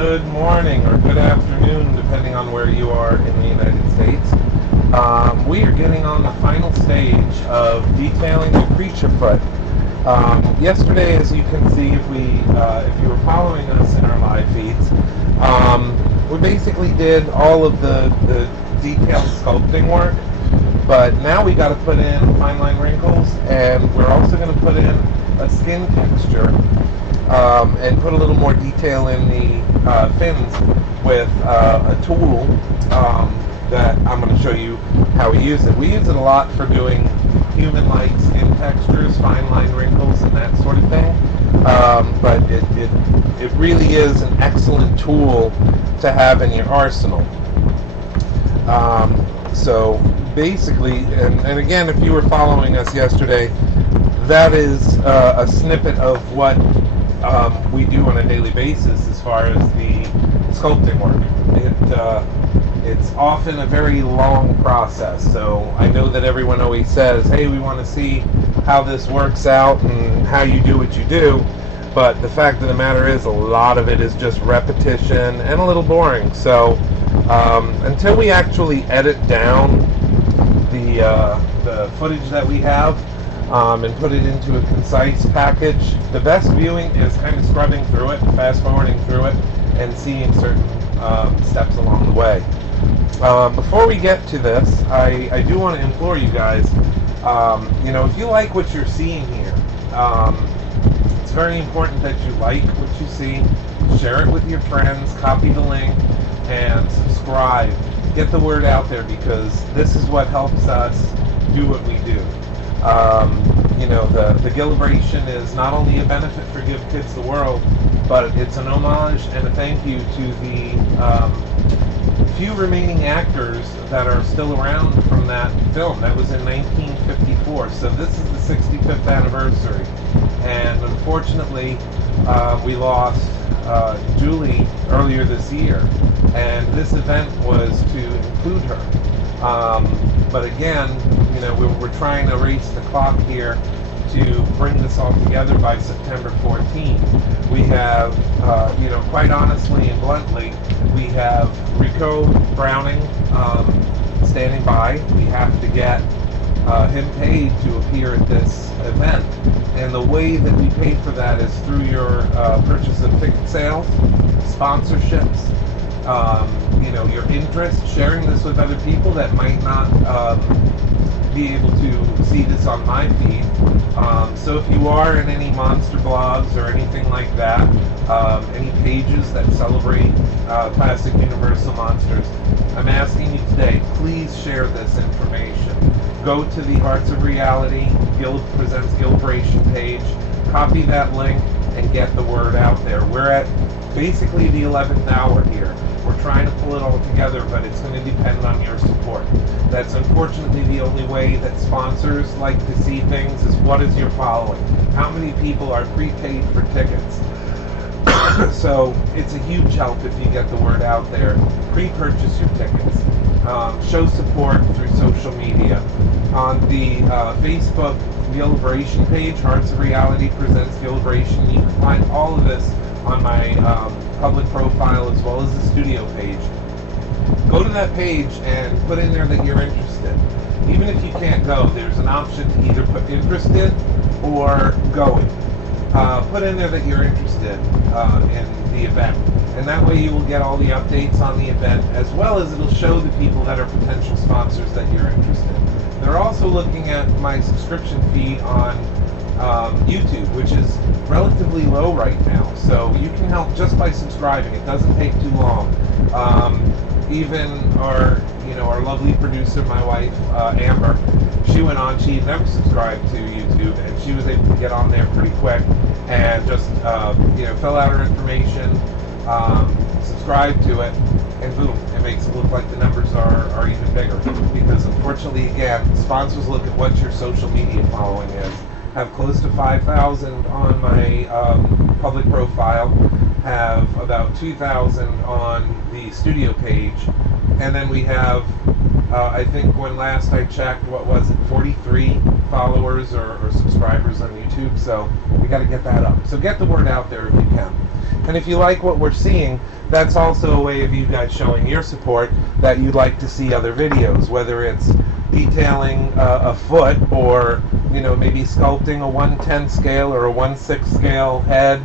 Good morning or good afternoon, depending on where you are in the United States. We are getting on the final stage of detailing the creature foot. Yesterday, as you can see, if you were following us in our live feeds, we basically did all of the detailed sculpting work. But now we got to put in fine line wrinkles, and we're also going to put in a skin texture and put a little more detail in the fins with a tool that I'm going to show you how we use it. We use it a lot for doing human-like skin textures, fine line wrinkles, and that sort of thing. But it really is an excellent tool to have in your arsenal. So basically, and again, if you were following us yesterday, that is a snippet of what we do on a daily basis as far as the sculpting work. It's often a very long process, so I know that everyone always says, hey, we want to see how this works out and how you do what you do, but the fact of the matter is a lot of it is just repetition and a little boring. So until we actually edit down the footage that we have and put it into a concise package, the best viewing is kind of scrubbing through it, fast forwarding through it, and seeing certain steps along the way. Before we get to this, I do want to implore you guys, if you like what you're seeing here, it's very important that you like what you see, share it with your friends, copy the link, and subscribe. Get the word out there, because this is what helps us do what we do. The Gill-A-Bration is not only a benefit for Give Kids the World, but it's an homage and a thank you to the few remaining actors that are still around from that film. That was in 1954, so this is the 65th anniversary. And unfortunately, we lost Julie earlier this year, and this event was to include her. But again, we're trying to race the clock here to bring this all together by September 14th. We have, quite honestly and bluntly, we have Rico Browning standing by. We have to get him paid to appear at this event. And the way that we pay for that is through your purchase of ticket sales, sponsorships, your interest, sharing this with other people that might not be able to see this on my feed. So if you are in any monster blogs or anything like that, any pages that celebrate classic Universal monsters, I'm asking you today, please share this information. Go to the Hearts of Reality presents Gill-A-Bration page, copy that link, and get the word out there. We're at basically the 11th hour here. We're trying to pull it all together, but it's going to depend on your support. That's unfortunately the only way that sponsors like to see things, is what is your following? How many people are prepaid for tickets? So it's a huge help if you get the word out there. Pre-purchase your tickets. Show support through social media. On the Facebook Gill-A-Bration page, Hearts of Reality presents Gill-A-Bration, you can find all of this on my public profile as well as the studio page. Go to that page and put in there that you're interested. Even if you can't go, there's an option to either put interested or going. Put in there that you're interested in the event, and that way you will get all the updates on the event, as well as it'll show the people that are potential sponsors that you're interested. They're also looking at my subscription feed on YouTube, which is relatively low right now, so you can help just by subscribing. It doesn't take too long. Even our lovely producer, my wife Amber, she went on. She never subscribed to YouTube, and she was able to get on there pretty quick and just fill out her information, subscribe to it, and boom, it makes it look like the numbers are even bigger. Because unfortunately, again, sponsors look at what your social media following is. Have close to 5,000 on my public profile, have about 2,000 on the studio page, and then we have, I think when last I checked, 43 followers or subscribers on YouTube, so we got to get that up. So get the word out there if you can. And if you like what we're seeing, that's also a way of you guys showing your support that you'd like to see other videos, whether it's detailing a foot, or maybe sculpting a 1/10 scale or a 1/6 scale head.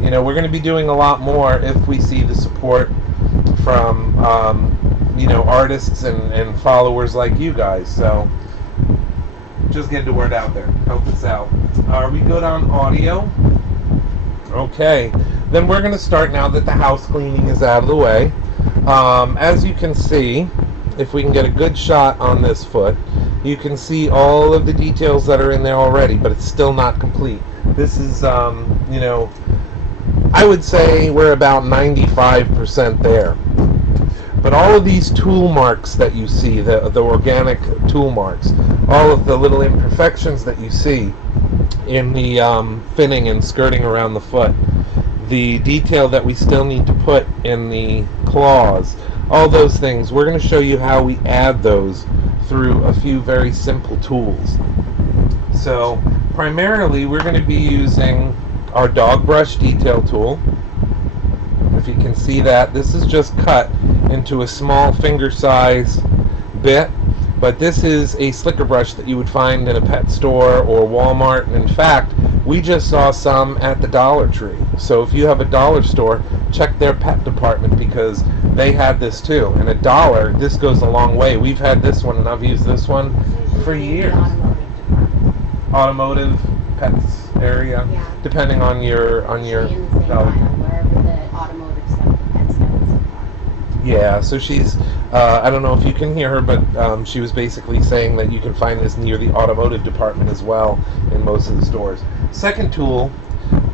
We're going to be doing a lot more if we see the support from artists and followers like you guys. So just getting the word out there. Help us out. Are we good on audio? Okay, then we're going to start now that the house cleaning is out of the way. As you can see, if we can get a good shot on this foot, you can see all of the details that are in there already, but it's still not complete. This is, I would say we're about 95% there. But all of these tool marks that you see, the organic tool marks, all of the little imperfections that you see in the finning and skirting around the foot, the detail that we still need to put in the claws, all those things, we're going to show you how we add those through a few very simple tools. So primarily we're going to be using our dog brush detail tool. If you can see that, this is just cut into a small finger size bit, but this is a slicker brush that you would find in a pet store or Walmart. And in fact, we just saw some at the Dollar Tree. So if you have a dollar store, check their pet department, because they had this too. And $1, this goes a long way. We've had this one, and I've used this one for years. Automotive pets area, yeah. Depending on your dollar. Yeah, so she's, I don't know if you can hear her, but she was basically saying that you can find this near the automotive department as well in most of the stores. Second tool,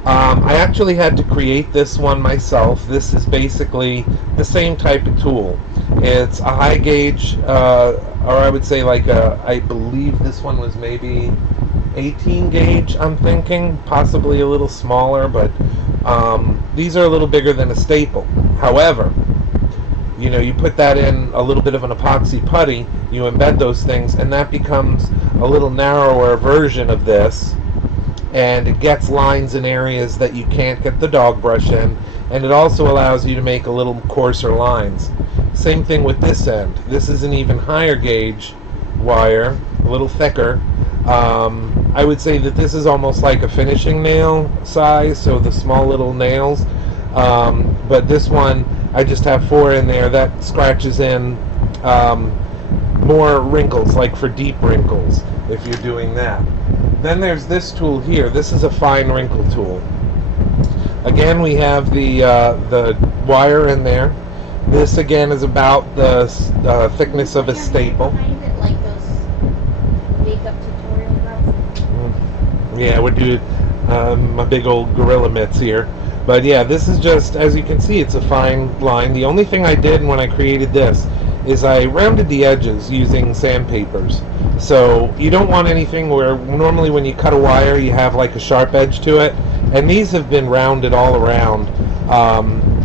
I actually had to create this one myself. This is basically the same type of tool. It's a high gauge, or I would say like I believe this one was maybe 18 gauge, I'm thinking, possibly a little smaller, but these are a little bigger than a staple. However, you put that in a little bit of an epoxy putty, you embed those things, and that becomes a little narrower version of this, and it gets lines in areas that you can't get the dog brush in, and it also allows you to make a little coarser lines. Same thing with this end. This is an even higher gauge wire, a little thicker. I would say that this is almost like a finishing nail size, so the small little nails, but this one, I just have 4 in there. That scratches in more wrinkles, like for deep wrinkles, if you're doing that. Then there's this tool here. This is a fine wrinkle tool. Again, we have the wire in there. This again is about the thickness of a staple. Like those makeup tutorial girls. Yeah, we're doing my big old gorilla mitts here. But yeah, this is just, as you can see, it's a fine line. The only thing I did when I created this is I rounded the edges using sandpapers. So you don't want anything where normally when you cut a wire you have like a sharp edge to it, and these have been rounded all around,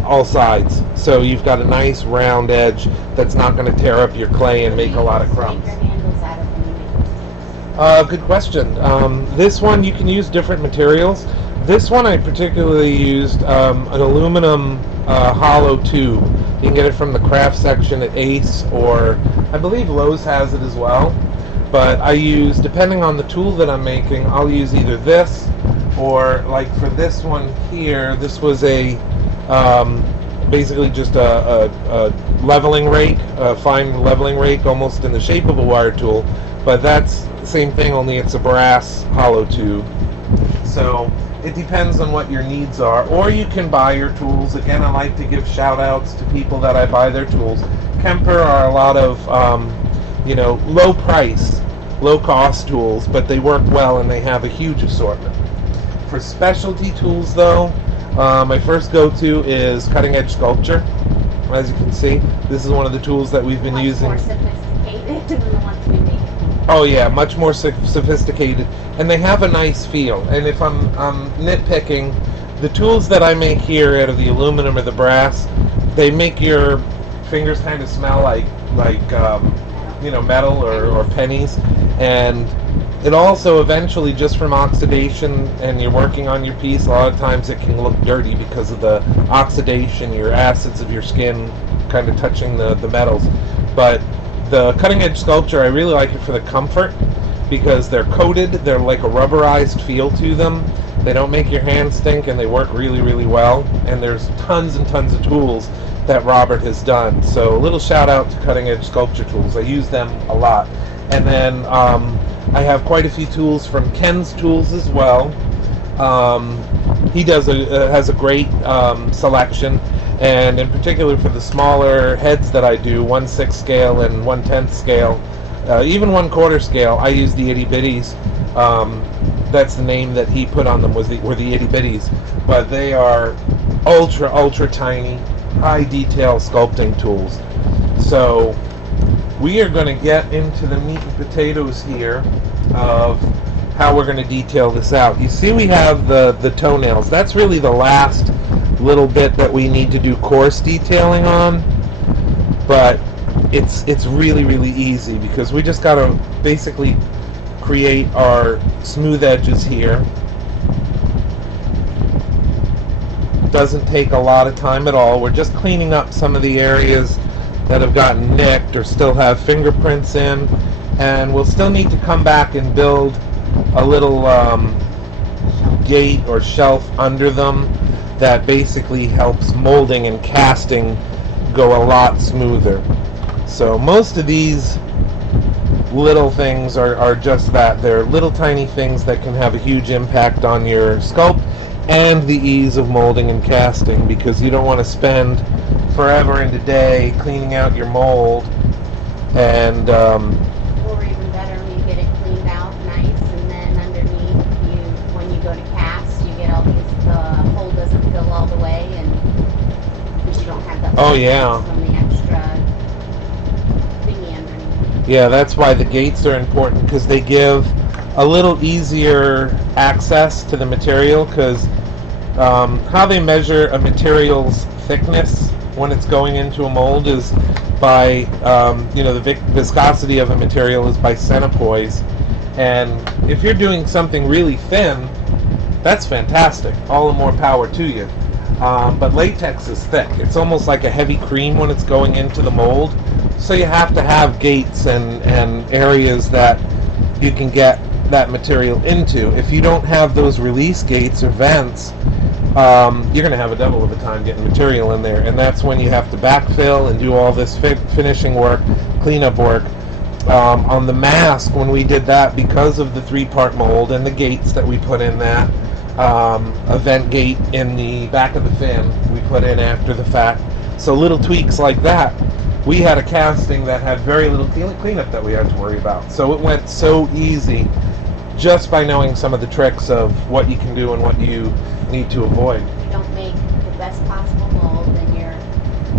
all sides. So you've got a nice round edge that's not going to tear up your clay and make a lot of crumbs. Good question. This one you can use different materials. This one I particularly used an aluminum hollow tube. You can get it from the craft section at Ace, or I believe Lowe's has it as well. But I use, depending on the tool that I'm making, I'll use either this, or like for this one here, this was a basically just a leveling rake, a fine leveling rake, almost in the shape of a wire tool. But that's the same thing, only it's a brass hollow tube. So it depends on what your needs are. Or you can buy your tools. Again, I like to give shout outs to people that I buy their tools. Kemper are a lot of low price, low cost tools, but they work well and they have a huge assortment. For specialty tools though, my first go-to is Cutting Edge Sculpture. As you can see, this is one of the tools that we've been using. More sophisticated than the ones we make. Oh yeah, much more sophisticated, and they have a nice feel. And if I'm nitpicking, the tools that I make here out of the aluminum or the brass, they make your fingers kind of smell like metal or pennies. And it also eventually, just from oxidation, and you're working on your piece, a lot of times it can look dirty because of the oxidation, your acids of your skin kind of touching the metals. But the cutting edge sculpture, I really like it for the comfort, because they're coated, they're like a rubberized feel to them. They don't make your hands stink, and they work really, really well. And there's tons and tons of tools that Robert has done. So a little shout out to Cutting Edge Sculpture Tools. I use them a lot. And then I have quite a few tools from Ken's Tools as well. He has a great selection, and in particular for the smaller heads that I do, 1/6 scale and 1/10 scale, even 1/4 scale, I use the itty bitties. That's the name that he put on them, were the itty bitties. But they are ultra tiny, high detail sculpting tools. So we are going to get into the meat and potatoes here of how we're going to detail this out. You see, we have the toenails. That's really the last little bit that we need to do coarse detailing on, but it's really, really easy, because we just got to basically create our smooth edges here. Doesn't take a lot of time at all. We're just cleaning up some of the areas that have gotten nicked or still have fingerprints in, and we'll still need to come back and build a little gate or shelf under them that basically helps molding and casting go a lot smoother. So most of these little things are just that. They're little tiny things that can have a huge impact on your sculpt and the ease of molding and casting, because you don't want to spend forever and a day cleaning out your mold, and Or even better, when you get it cleaned out nice, and then underneath, when you go to cast, you get all these, the hole doesn't fill all the way, and because you don't have that from the extra thingy underneath. Yeah, that's why the gates are important, because they give a little easier access to the material, because how they measure a material's thickness when it's going into a mold is by, the viscosity of a material is by centipoise. And if you're doing something really thin, that's fantastic. All the more power to you. But latex is thick. It's almost like a heavy cream when it's going into the mold. So you have to have gates and areas that you can get that material into. If you don't have those release gates or vents, you're going to have a double of the time getting material in there, and that's when you have to backfill and do all this finishing work, cleanup work. On the mask, when we did that, because of the 3-part mold and the gates that we put in that, a vent gate in the back of the fin we put in after the fact. So little tweaks like that. We had a casting that had very little cleanup that we had to worry about. So it went so easy just by knowing some of the tricks of what you can do and what you need to avoid. If you don't make the best possible mold, then you're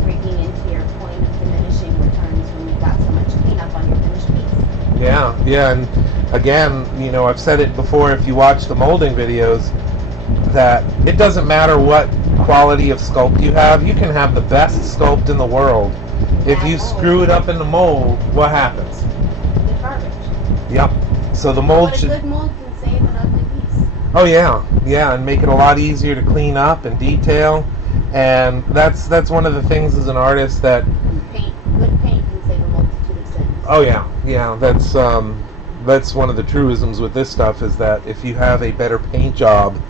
breaking into your point of diminishing returns when you've got so much cleanup on your finished piece. Yeah, and again, I've said it before, if you watch the molding videos, that it doesn't matter what quality of sculpt you have. You can have the best sculpt in the world. If you screw it up in the mold, what happens? It's garbage. Yep. So the mold But a good mold can save an ugly piece. Oh yeah, and make it a lot easier to clean up and detail. And that's one of the things as an artist that Good paint can save a multitude of sins. Oh yeah, that's one of the truisms with this stuff, is that if you have a better paint job,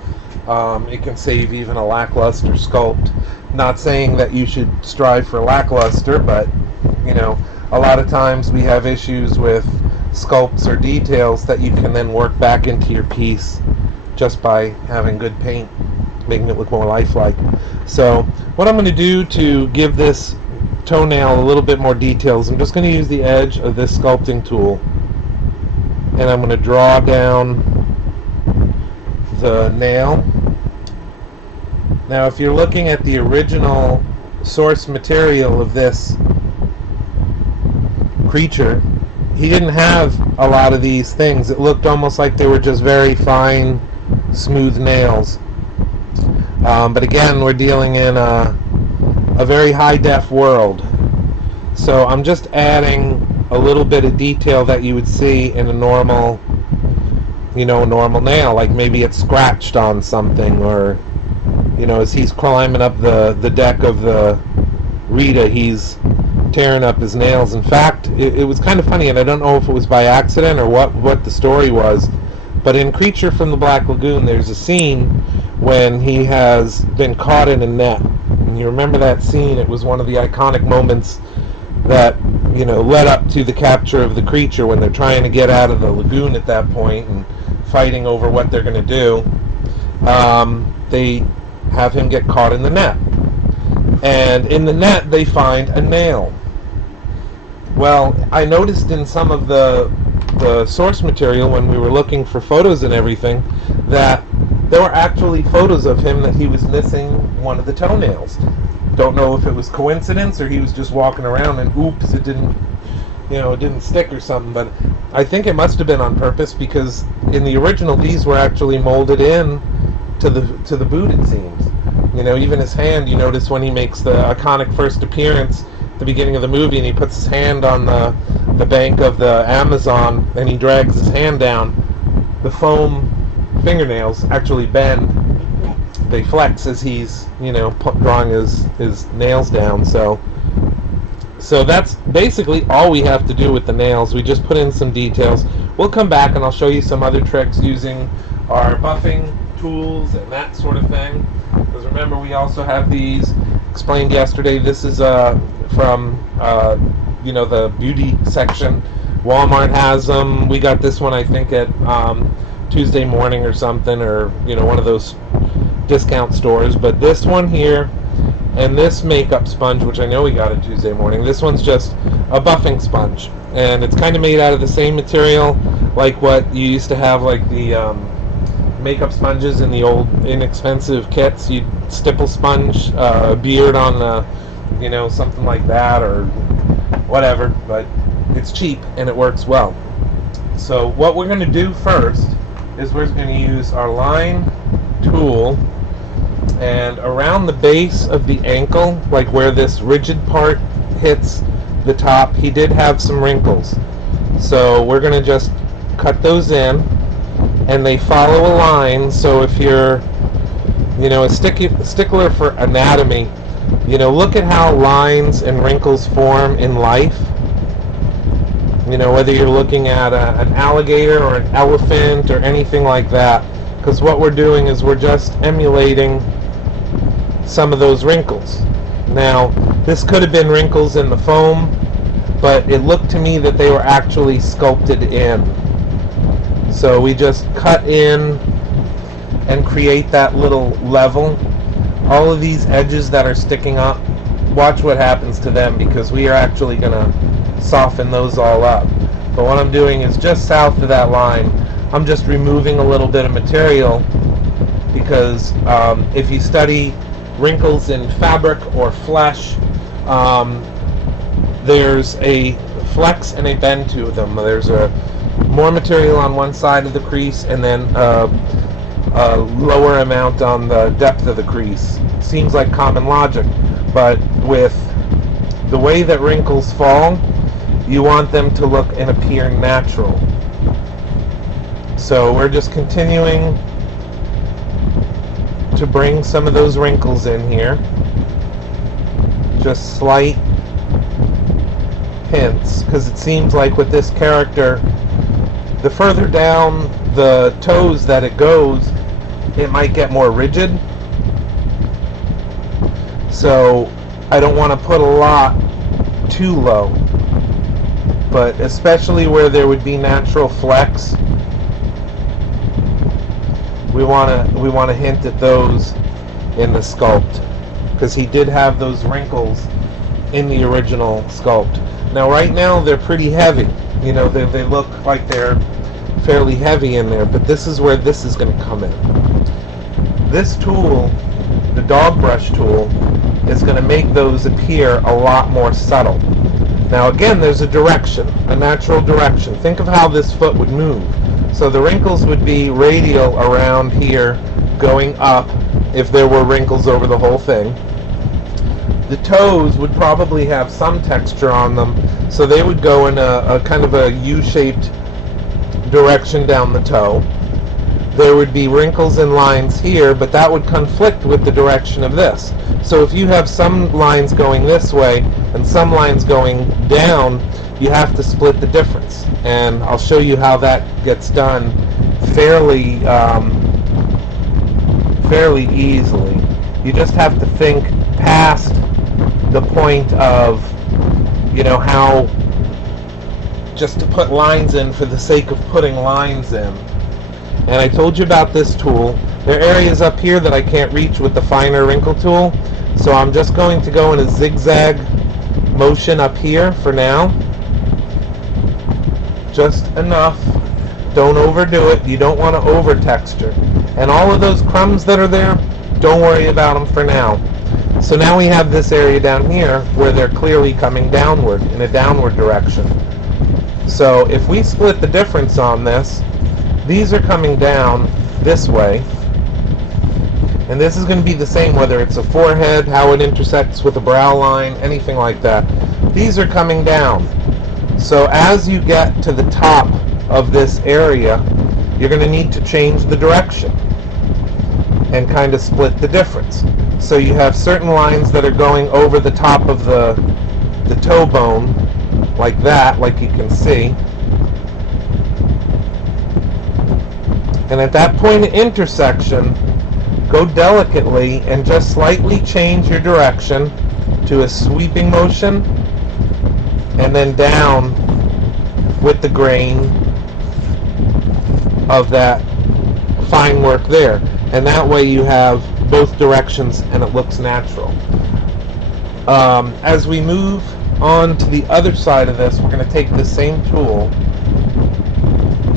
it can save even a lackluster sculpt. Not saying that you should strive for lackluster, but a lot of times we have issues with sculpts or details that you can then work back into your piece just by having good paint, making it look more lifelike. So what I'm going to do to give this toenail a little bit more details, I'm just going to use the edge of this sculpting tool, and I'm going to draw down the nail. Now if you're looking at the original source material of this creature, he didn't have a lot of these things. It looked almost like they were just very fine, smooth nails. But again, we're dealing in a very high-def world. So I'm just adding a little bit of detail that you would see in a normal a normal nail, like maybe it's scratched on something, or as he's climbing up the deck of the Rita, he's tearing up his nails. In fact, it was kind of funny, and I don't know if it was by accident or what the story was, but in Creature from the Black Lagoon, there's a scene when he has been caught in a net. And you remember that scene? It was one of the iconic moments that led up to the capture of the creature, when they're trying to get out of the lagoon at that point and fighting over what they're going to do. They have him get caught in the net, and in the net they find a nail. Well, I noticed in some of the source material, when we were looking for photos and everything, that there were actually photos of him that he was missing one of the toenails. Don't know if it was coincidence or he was just walking around and oops, it didn't stick or something, but I think it must have been on purpose, because in the original these were actually molded in to the boot, it seems. Even his hand, you notice when he makes the iconic first appearance at the beginning of the movie, and he puts his hand on the bank of the Amazon and he drags his hand down, the foam fingernails actually bend. They flex as he's drawing his nails down. So that's basically all we have to do with the nails. We just put in some details. We'll come back and I'll show you some other tricks using our buffing tools and that sort of thing. Because remember, we also have these explained yesterday. This is from the beauty section. Walmart has them. We got this one, I think, at Tuesday Morning or something, or one of those discount stores. But this one here and this makeup sponge, which I know we got at Tuesday Morning, this one's just a buffing sponge, and it's kind of made out of the same material like what you used to have, like the makeup sponges in the old inexpensive kits. You'd stipple sponge a beard on something like that or whatever, but it's cheap and it works well. So what we're going to do first is we're going to use our line tool, and around the base of the ankle, like where this rigid part hits the top, he did have some wrinkles. So we're going to just cut those in, and they follow a line. So if you're a stickler for anatomy, look at how lines and wrinkles form in life. Whether you're looking at an alligator or an elephant or anything like that, because what we're doing is we're just emulating some of those wrinkles. Now, this could have been wrinkles in the foam, but it looked to me that they were actually sculpted in. So we just cut in and create that little level. All of these edges that are sticking up, watch what happens to them, because we are actually going to soften those all up. But what I'm doing is just south of that line, I'm just removing a little bit of material, because if you study wrinkles in fabric or flesh, there's a flex and a bend to them. There's more material on one side of the crease, and then a lower amount on the depth of the crease. Seems like common logic, but with the way that wrinkles fall, you want them to look and appear natural. So we're just continuing to bring some of those wrinkles in here. Just slight hints, because it seems like with this character, the further down the toes that it goes, it might get more rigid. So I don't want to put a lot too low, but especially where there would be natural flex, we want to hint at those in the sculpt, because he did have those wrinkles in the original sculpt. Now right now they're pretty heavy, they look like they're fairly heavy in there, but this is where this is going to come in. This tool, the dog brush tool, is going to make those appear a lot more subtle. Now again, there's a direction, a natural direction. Think of how this foot would move. So the wrinkles would be radial around here, going up if there were wrinkles over the whole thing. The toes would probably have some texture on them, so they would go in a kind of a U-shaped direction down the toe. there would be wrinkles and lines here, but that would conflict with the direction of this. So if you have some lines going this way and some lines going down, you have to split the difference. And I'll show you how that gets done fairly easily. You just have to think past the point of, how just to put lines in for the sake of putting lines in. And I told you about this tool. There are areas up here that I can't reach with the finer wrinkle tool, so I'm just going to go in a zigzag motion up here for now. Just enough. Don't overdo it. You don't want to over texture. And all of those crumbs that are there, don't worry about them for now. So now we have this area down here where they're clearly coming downward, in a downward direction. So if we split the difference on this, these are coming down this way. And this is going to be the same whether it's a forehead, how it intersects with a brow line, anything like that. These are coming down. So as you get to the top of this area, you're going to need to change the direction and kind of split the difference. So you have certain lines that are going over the top of the toe bone, like that, like you can see. And at that point of intersection, go delicately and just slightly change your direction to a sweeping motion, and then down with the grain of that fine work there. And that way you have both directions and it looks natural. As we move on to the other side of this, we're going to take the same tool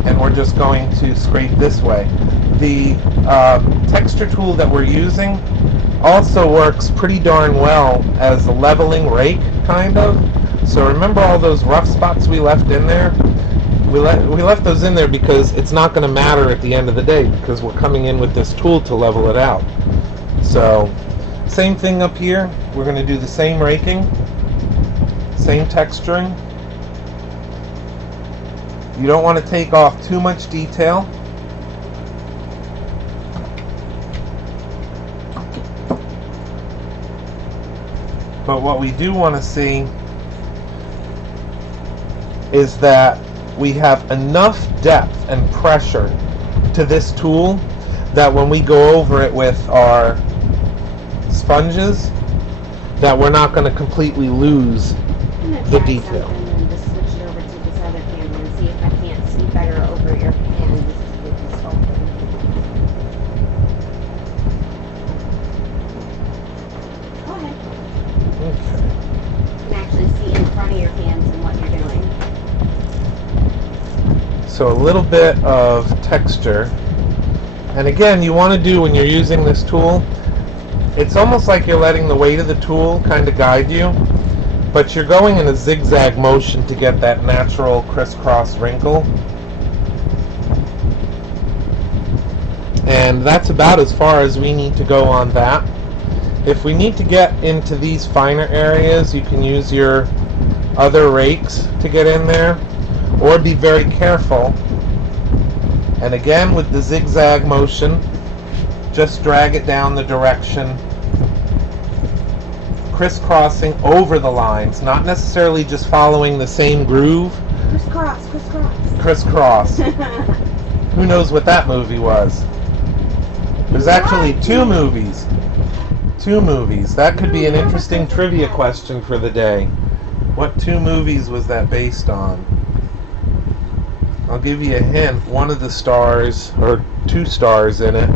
and we're just going to scrape this way. The texture tool that we're using also works pretty darn well as a leveling rake, kind of. So remember all those rough spots we left in there? We left those in there because it's not going to matter at the end of the day, because we're coming in with this tool to level it out. So same thing up here. We're going to do the same raking, same texturing. You don't want to take off too much detail. But what we do want to see is that we have enough depth and pressure to this tool that when we go over it with our sponges, that we're not going to completely lose the detail. And just switch it over to this other camera and see if I can't see better over your hand just to get this open. Go ahead. Okay. You can actually see in front of your hands and what you're doing. So a little bit of texture. And again, you want to do when you're using this tool, it's almost like you're letting the weight of the tool kind of guide you, but you're going in a zigzag motion to get that natural crisscross wrinkle. And that's about as far as we need to go on that. If we need to get into these finer areas, you can use your other rakes to get in there, or be very careful. And again, with the zigzag motion, just drag it down the direction, crisscrossing over the lines, not necessarily just following the same groove. Crisscross, crisscross. Crisscross. Who knows what that movie was? There's actually two movies. Two movies. That could be an interesting trivia question for the day. What two movies was that based on? I'll give you a hint. One of the stars, or two stars in it,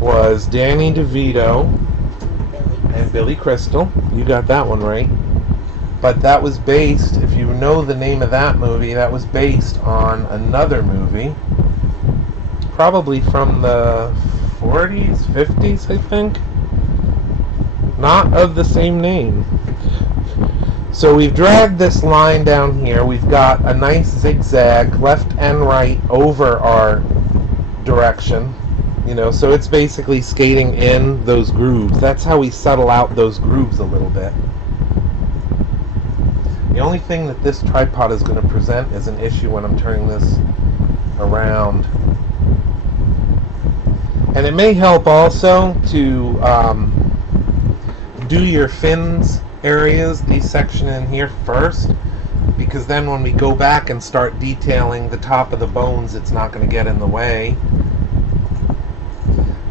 was Danny DeVito and Billy Crystal. You got that one right. But that was based, if you know the name of that movie, that was based on another movie, probably from the 40s, 50s, I think. Not of the same name. So we've dragged this line down here. We've got a nice zigzag left and right over our direction. So it's basically skating in those grooves. That's how we settle out those grooves a little bit. The only thing that this tripod is going to present is an issue when I'm turning this around. And it may help also to do your fins areas, these section in here first, because then when we go back and start detailing the top of the bones, it's not going to get in the way.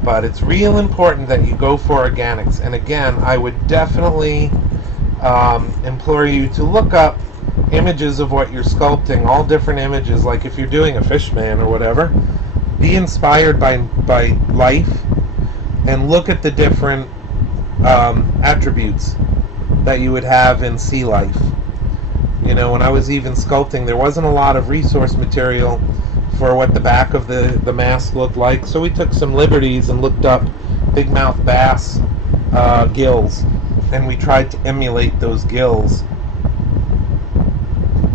But it's real important that you go for organics. And again, I would definitely implore you to look up images of what you're sculpting, all different images, like if you're doing a fish man or whatever. Be inspired by life and look at the different attributes that you would have in sea life. You know, when I was even sculpting, there wasn't a lot of resource material for what the back of the mask looked like, so we took some liberties and looked up big mouth bass gills, and we tried to emulate those gills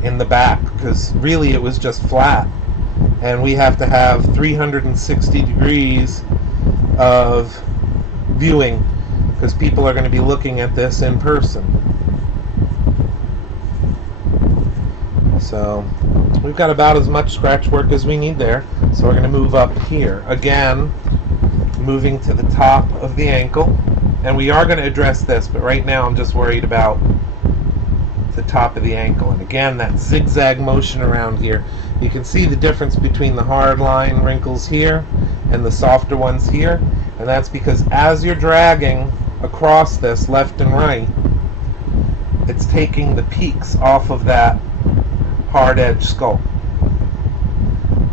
in the back, because really it was just flat, and we have to have 360 degrees of viewing because people are going to be looking at this in person. So we've got about as much scratch work as we need there, so we're going to move up here again, moving to the top of the ankle, and we are going to address this, but right now I'm just worried about the top of the ankle. And again, that zigzag motion around here, you can see the difference between the hard line wrinkles here and the softer ones here, and that's because as you're dragging across this left and right, it's taking the peaks off of that hard edge sculpt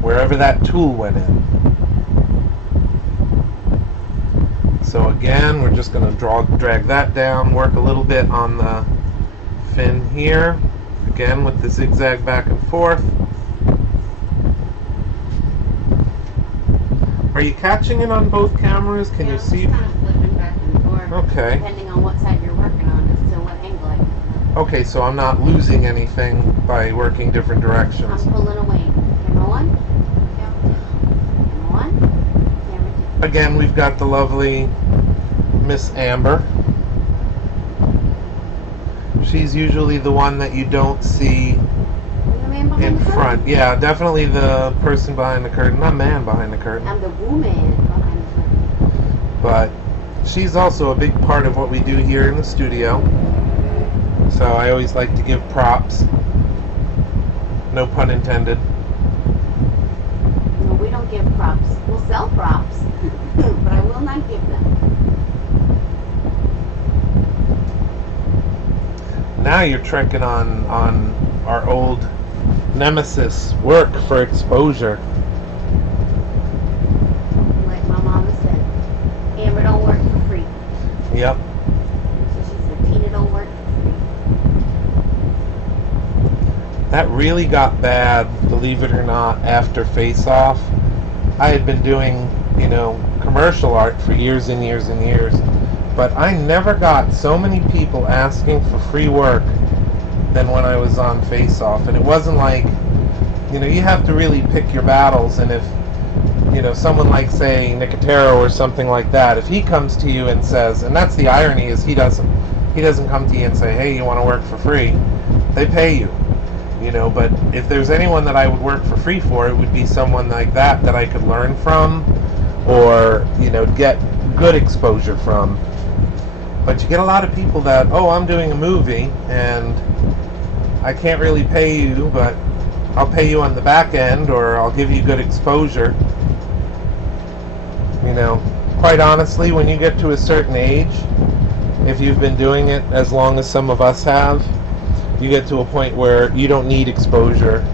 wherever that tool went in. So again, we're just going to drag that down, work a little bit on the fin here, again with the zigzag back and forth. Are you catching it on both cameras? Can you see? Kind of flipping back and forth. Okay. Depending on what side you're working on as to what angle I can. Okay, so I'm not losing anything by working different directions. I'm pulling away. Camera one. Camera one. Camera two. Again, we've got the lovely Miss Amber. She's usually the one that you don't see The man behind in the curtain. front. Yeah, definitely the person behind the curtain, not man behind the curtain. I'm the woman behind the curtain. But she's also a big part of what we do here in the studio. So I always like to give props. No pun intended. No, we don't give props. We'll sell props, but I will not give them. Now you're trekking on our old nemesis, work for exposure. Like my mama said, Amber don't work for free. Yep. So she said, Tina don't work for free. That really got bad, believe it or not, after Face Off. I had been doing, commercial art for years and years and years, but I never got so many people asking for free work than when I was on Face Off. And it wasn't like, you have to really pick your battles, and if, someone like, say, Nicotero or something like that, if he comes to you and says, and that's the irony, is he doesn't come to you and say, hey, you want to work for free? They pay you. But if there's anyone that I would work for free for, it would be someone like that I could learn from, or, get good exposure from. But you get a lot of people that, oh, I'm doing a movie, and I can't really pay you, but I'll pay you on the back end, or I'll give you good exposure. Quite honestly, when you get to a certain age, if you've been doing it as long as some of us have, you get to a point where you don't need exposure.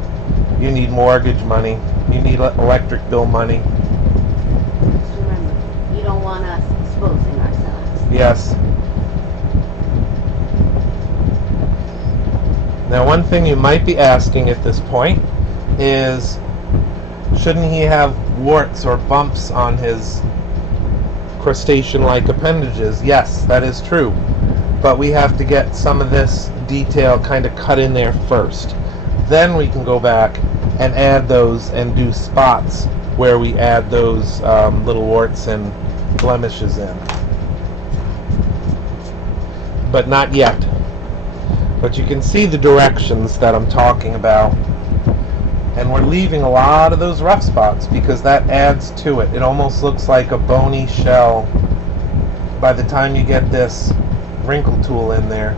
You need mortgage money. You need electric bill money. Just remember, you don't want us exposing ourselves. Yes. Now, one thing you might be asking at this point is, shouldn't he have warts or bumps on his crustacean-like appendages? Yes, that is true. But we have to get some of this detail kind of cut in there first. Then we can go back and add those and do spots where we add those little warts and blemishes in. But not yet. But you can see the directions that I'm talking about. And we're leaving a lot of those rough spots because that adds to it. It almost looks like a bony shell by the time you get this wrinkle tool in there.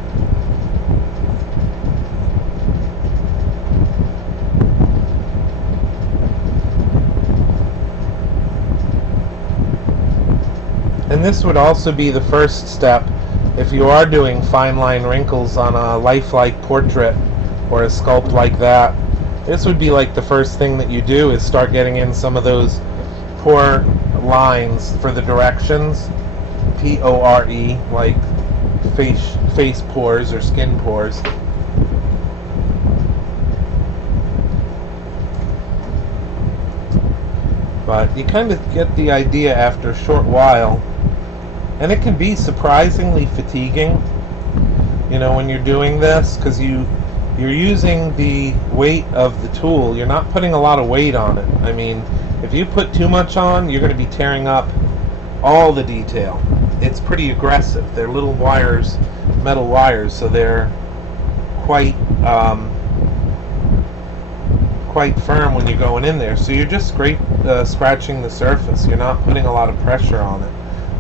And this would also be the first step if you are doing fine line wrinkles on a lifelike portrait or a sculpt like that. This would be like the first thing that you do, is start getting in some of those pore lines for the directions. P-O-R-E, like face pores or skin pores. But you kind of get the idea after a short while. And it can be surprisingly fatiguing, you know, when you're doing this, because you're using the weight of the tool. You're not putting a lot of weight on it. I mean, if you put too much on, you're going to be tearing up all the detail. It's pretty aggressive. They're little wires, metal wires, so they're quite firm when you're going in there. So you're just scratching the surface. You're not putting a lot of pressure on it.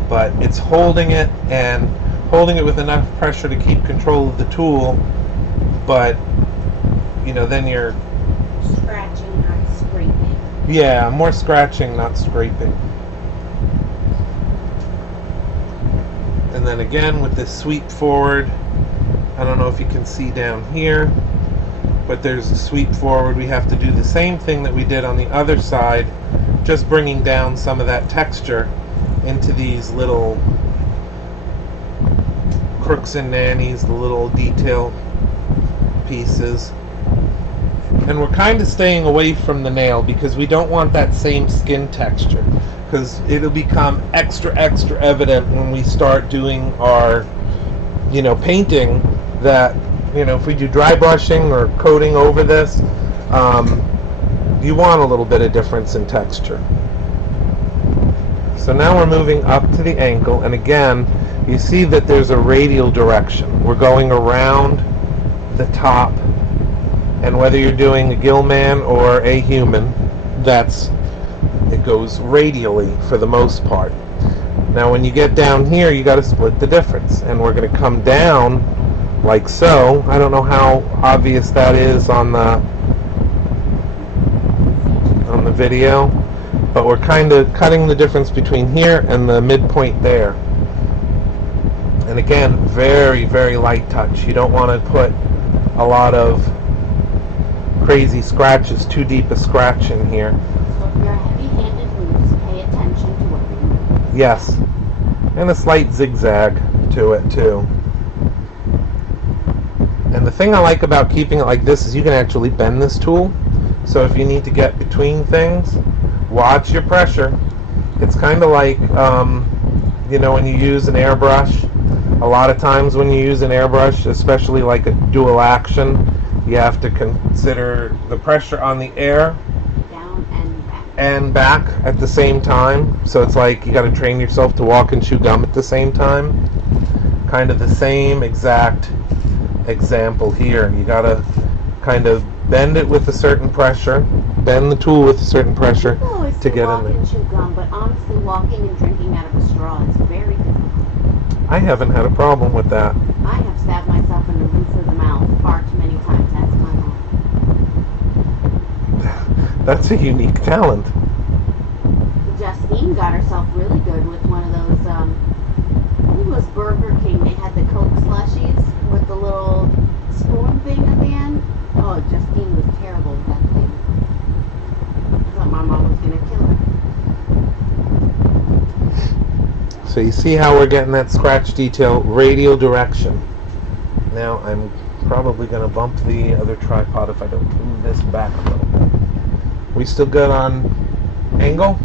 But it's holding it with enough pressure to keep control of the tool, but you know, then you're scratching, not scraping. Yeah, more scratching, not scraping. And then again with this sweep forward, I don't know if you can see down here, but there's a sweep forward. We have to do the same thing that we did on the other side, just bringing down some of that texture into these little crooks and nannies, the little detail pieces. And we're kind of staying away from the nail because we don't want that same skin texture, because it'll become extra evident when we start doing our, you know, painting, that, you know, if we do dry brushing or coating over this, you want a little bit of difference in texture. So now we're moving up to the ankle, and again, you see that there's a radial direction. We're going around the top, and whether you're doing a Gill-Man or a human, it goes radially for the most part. Now when you get down here, you got to split the difference, and we're going to come down like so. I don't know how obvious that is on the video, but we're kind of cutting the difference between here and the midpoint there. And again, very, very light touch. You don't want to put a lot of crazy scratches, too deep a scratch in here. So if you're a heavy-handed moose, pay attention to what you're doing. Yes, and a slight zigzag to it too. And the thing I like about keeping it like this is you can actually bend this tool. So if you need to get between things, watch your pressure. It's kind of like, you know, when you use an airbrush. A lot of times when you use an airbrush, especially like a dual action, you have to consider the pressure on the air Down and back. And back at the same time. So it's like you got to train yourself to walk and chew gum at the same time. Kind of the same exact example here. You got to kind of bend it with a certain pressure, bend the tool with a certain pressure to get in there. Walk and chew gum, but honestly, walking and drinking out of a straw is very difficult. I haven't had a problem with that. I have stabbed myself in the roof of the mouth far too many times. That's my mom. That's a unique talent. Justine got herself really good with one of those, I think it was Burger King. They had the Coke slushies with the little spoon thing at the end. Oh, Justine was terrible with that thing. I thought my mom was going to kill her. So you see how we're getting that scratch detail radial direction. Now I'm probably going to bump the other tripod if I don't move this back a little bit. We still good on angle?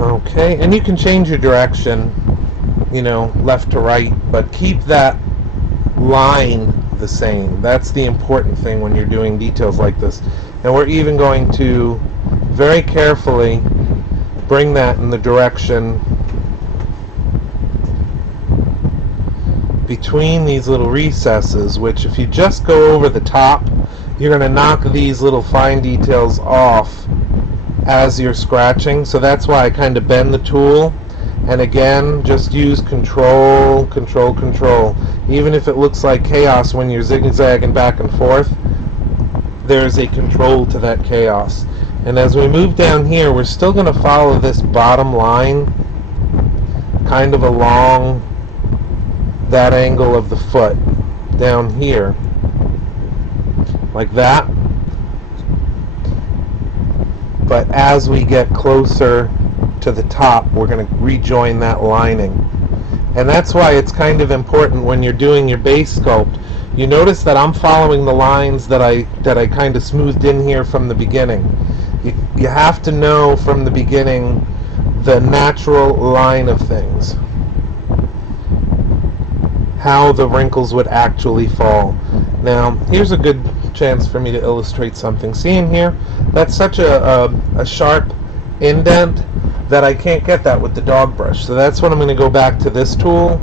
Okay, and you can change your direction, you know, left to right, but keep that line the same. That's the important thing when you're doing details like this. And we're even going to very carefully bring that in the direction between these little recesses, which if you just go over the top, you're going to knock these little fine details off as you're scratching. So that's why I kind of bend the tool. And again, just use control, control, control. Even if it looks like chaos when you're zigzagging back and forth, there's a control to that chaos. And as we move down here, we're still going to follow this bottom line kind of along that angle of the foot down here, like that. But as we get closer to the top, we're going to rejoin that lining. And that's why it's kind of important when you're doing your base sculpt. You notice that I'm following the lines that I kind of smoothed in here from the beginning. You have to know from the beginning the natural line of things, how the wrinkles would actually fall. Now, here's a good chance for me to illustrate something. See in here? That's such a sharp indent that I can't get that with the dog brush. So that's when I'm going to go back to this tool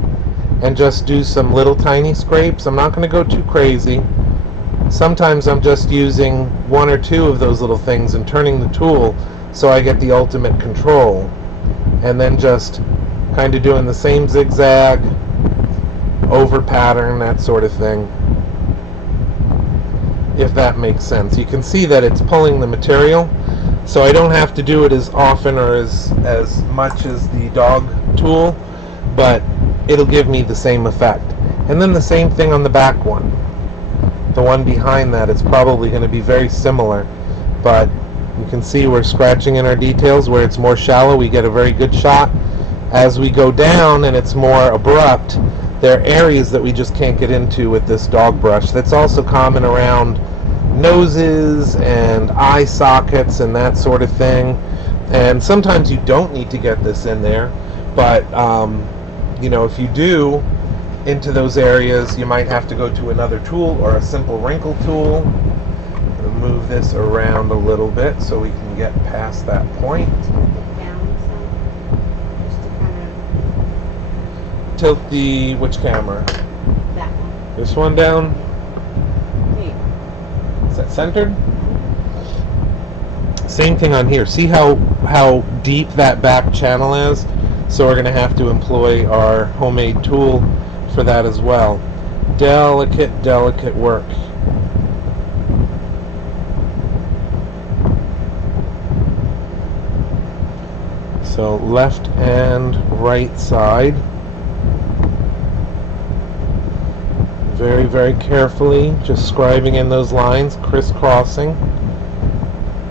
and just do some little tiny scrapes. I'm not going to go too crazy. Sometimes I'm just using one or two of those little things and turning the tool so I get the ultimate control. And then just kind of doing the same zigzag, over pattern, that sort of thing. If that makes sense. You can see that it's pulling the material, so I don't have to do it as often or as much as the dog tool, but it'll give me the same effect. And then the same thing on the back one. The one behind that is probably going to be very similar, but you can see we're scratching in our details. Where it's more shallow, we get a very good shot. As we go down and it's more abrupt, there are areas that we just can't get into with this dog brush. That's also common around noses and eye sockets and that sort of thing. And sometimes you don't need to get this in there, but if you do into those areas, you might have to go to another tool or a simple wrinkle tool. I'll move this around a little bit so we can get past that point. Tilt the, which camera? That one. This one down? Hey. Is that centered? Same thing on here. See how deep that back channel is? So we're going to have to employ our homemade tool for that as well. Delicate, delicate work. So left and right side. Very, very carefully, just scribing in those lines, crisscrossing.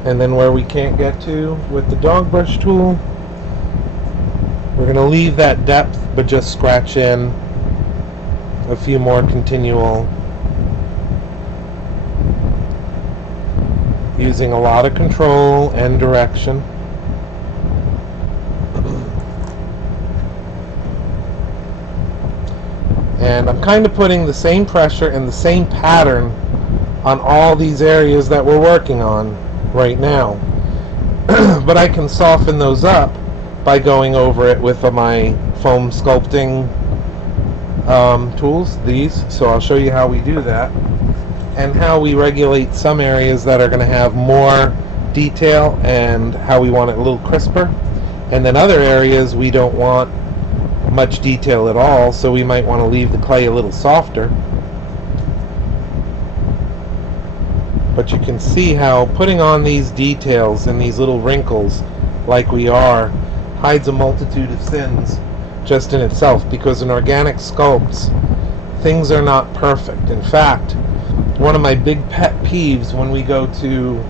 And then where we can't get to with the dog brush tool, we're going to leave that depth, but just scratch in a few more continual, using a lot of control and direction. And I'm kind of putting the same pressure and the same pattern on all these areas that we're working on right now. But I can soften those up by going over it with my foam sculpting tools, these. So I'll show you how we do that and how we regulate some areas that are going to have more detail and how we want it a little crisper. And then other areas we don't want much detail at all, so we might want to leave the clay a little softer. But you can see how putting on these details and these little wrinkles like we are hides a multitude of sins just in itself, because in organic sculpts things are not perfect. In fact, one of my big pet peeves when we go to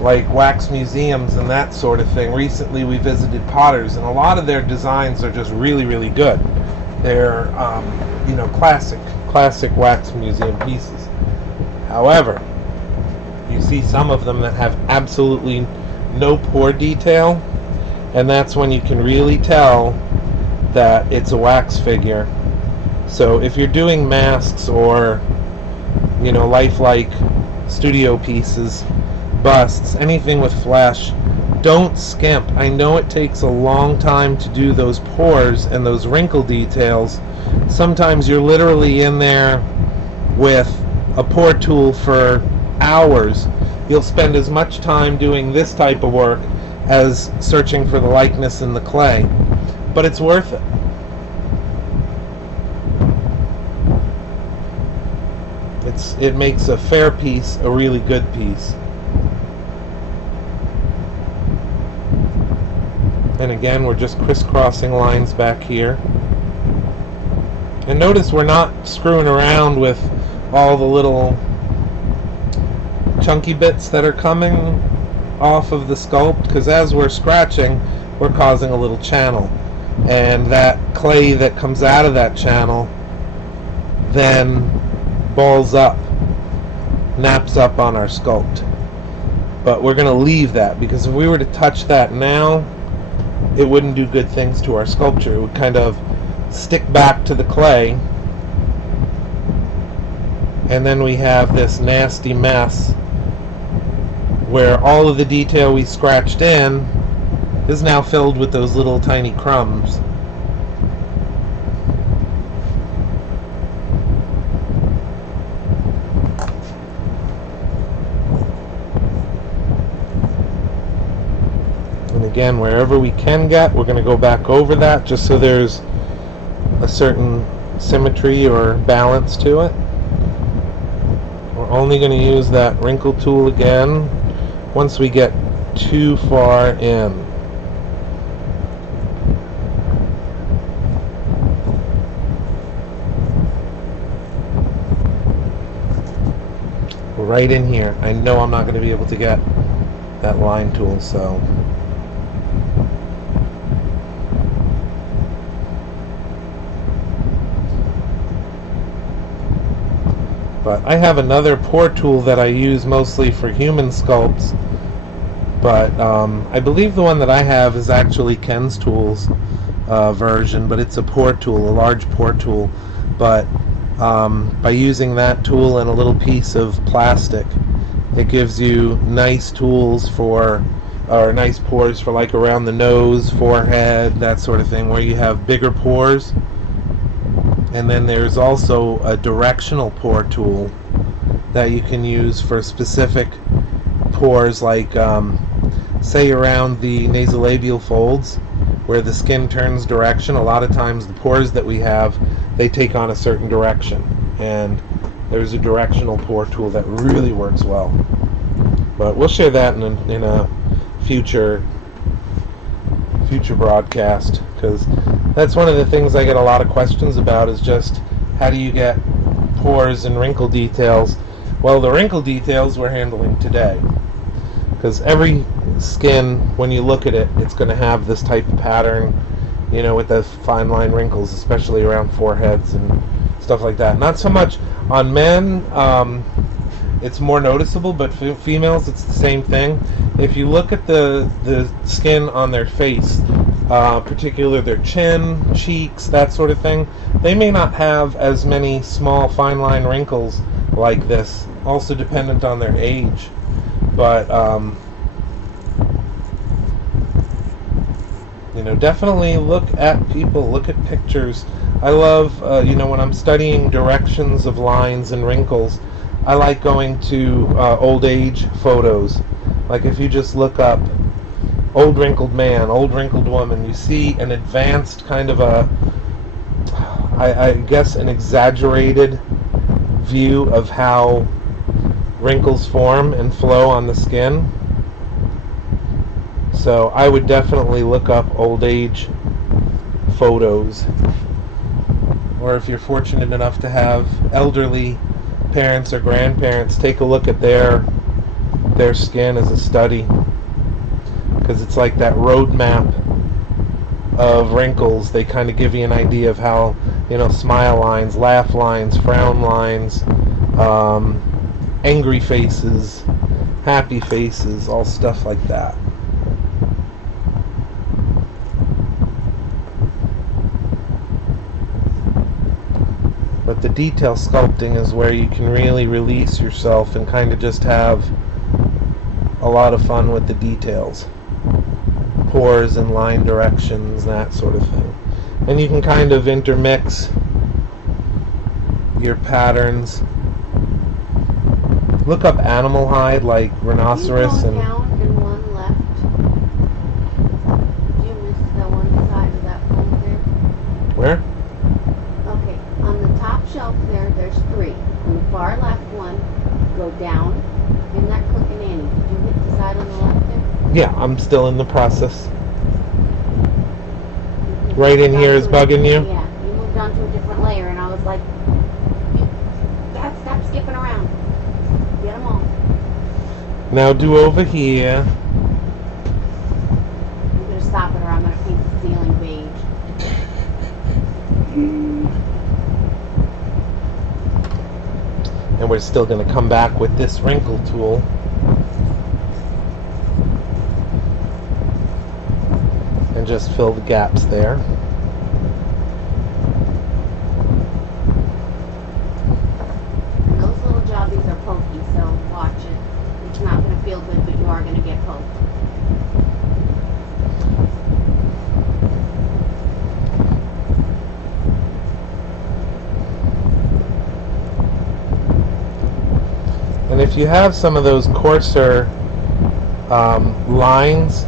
like wax museums and that sort of thing. Recently we visited Potters, and a lot of their designs are just really, really good. They're classic wax museum pieces. However, you see some of them that have absolutely no pour detail, and that's when you can really tell that it's a wax figure. So if you're doing masks or lifelike studio pieces, busts, anything with flesh, don't skimp. I know it takes a long time to do those pores and those wrinkle details. Sometimes you're literally in there with a pour tool for hours. You'll spend as much time doing this type of work as searching for the likeness in the clay, but it's worth it. It makes a fair piece a really good piece. And again, we're just crisscrossing lines back here. And notice we're not screwing around with all the little chunky bits that are coming off of the sculpt, because as we're scratching, we're causing a little channel. And that clay that comes out of that channel then balls up, naps up on our sculpt. But we're going to leave that, because if we were to touch that now, it wouldn't do good things to our sculpture. It would kind of stick back to the clay, and then we have this nasty mess where all of the detail we scratched in is now filled with those little tiny crumbs. And again, wherever we can get, we're going to go back over that just so there's a certain symmetry or balance to it. We're only going to use that wrinkle tool again once we get too far in. We're right in here. I know I'm not going to be able to get that line tool, so but I have another pour tool that I use mostly for human sculpts, but I believe the one that I have is actually Ken's Tools version, but it's a pour tool, a large pour tool. But by using that tool and a little piece of plastic, it gives you nice tools for, or nice pours for, like around the nose, forehead, that sort of thing, where you have bigger pores. And then there's also a directional pour tool that you can use for specific pores, like say around the nasolabial folds where the skin turns direction. A lot of times the pores that we have, they take on a certain direction, and there's a directional pour tool that really works well. But we'll share that in a future broadcast, because that's one of the things I get a lot of questions about, is just how do you get pores and wrinkle details. Well, the wrinkle details we're handling today, because every skin, when you look at it, it's going to have this type of pattern, you know, with the fine line wrinkles, especially around foreheads and stuff like that. Not so much on men, it's more noticeable, but females, it's the same thing. If you look at the skin on their face, particularly their chin, cheeks, that sort of thing, they may not have as many small fine line wrinkles like this, also dependent on their age. But you know, definitely look at people, look at pictures. I love, when I'm studying directions of lines and wrinkles, I like going to old age photos. Like if you just look up old wrinkled man, old wrinkled woman, you see an advanced kind of I guess an exaggerated view of how wrinkles form and flow on the skin. So I would definitely look up old age photos. Or if you're fortunate enough to have elderly parents or grandparents, take a look at their skin as a study, because it's like that roadmap of wrinkles. They kind of give you an idea of how, smile lines, laugh lines, frown lines, angry faces, happy faces, all stuff like that. But the detail sculpting is where you can really release yourself and kind of just have a lot of fun with the details. Pores and line directions, that sort of thing. And you can kind of intermix your patterns Look up animal hide, like rhinoceros You and... go down and one left. You missed the one side of that phone there. Where? Okay, on the top shelf there's 3. On the far left one, go down. Isn't that Cook and Annie? Did you hit the side on the left there? Yeah, I'm still in the process. You Right in moved here on is to bugging you? Yeah, you moved on to a different layer, and I was like, Dad, stop skipping around. Get them all. Now do over here. I'm going to stop it or I'm going to paint the ceiling beige. And we're still going to come back with this wrinkle tool. And just fill the gaps there. And those little jobbies are pokey, so watch it. It's not going to feel good, but you are going to get poked. And if you have some of those coarser lines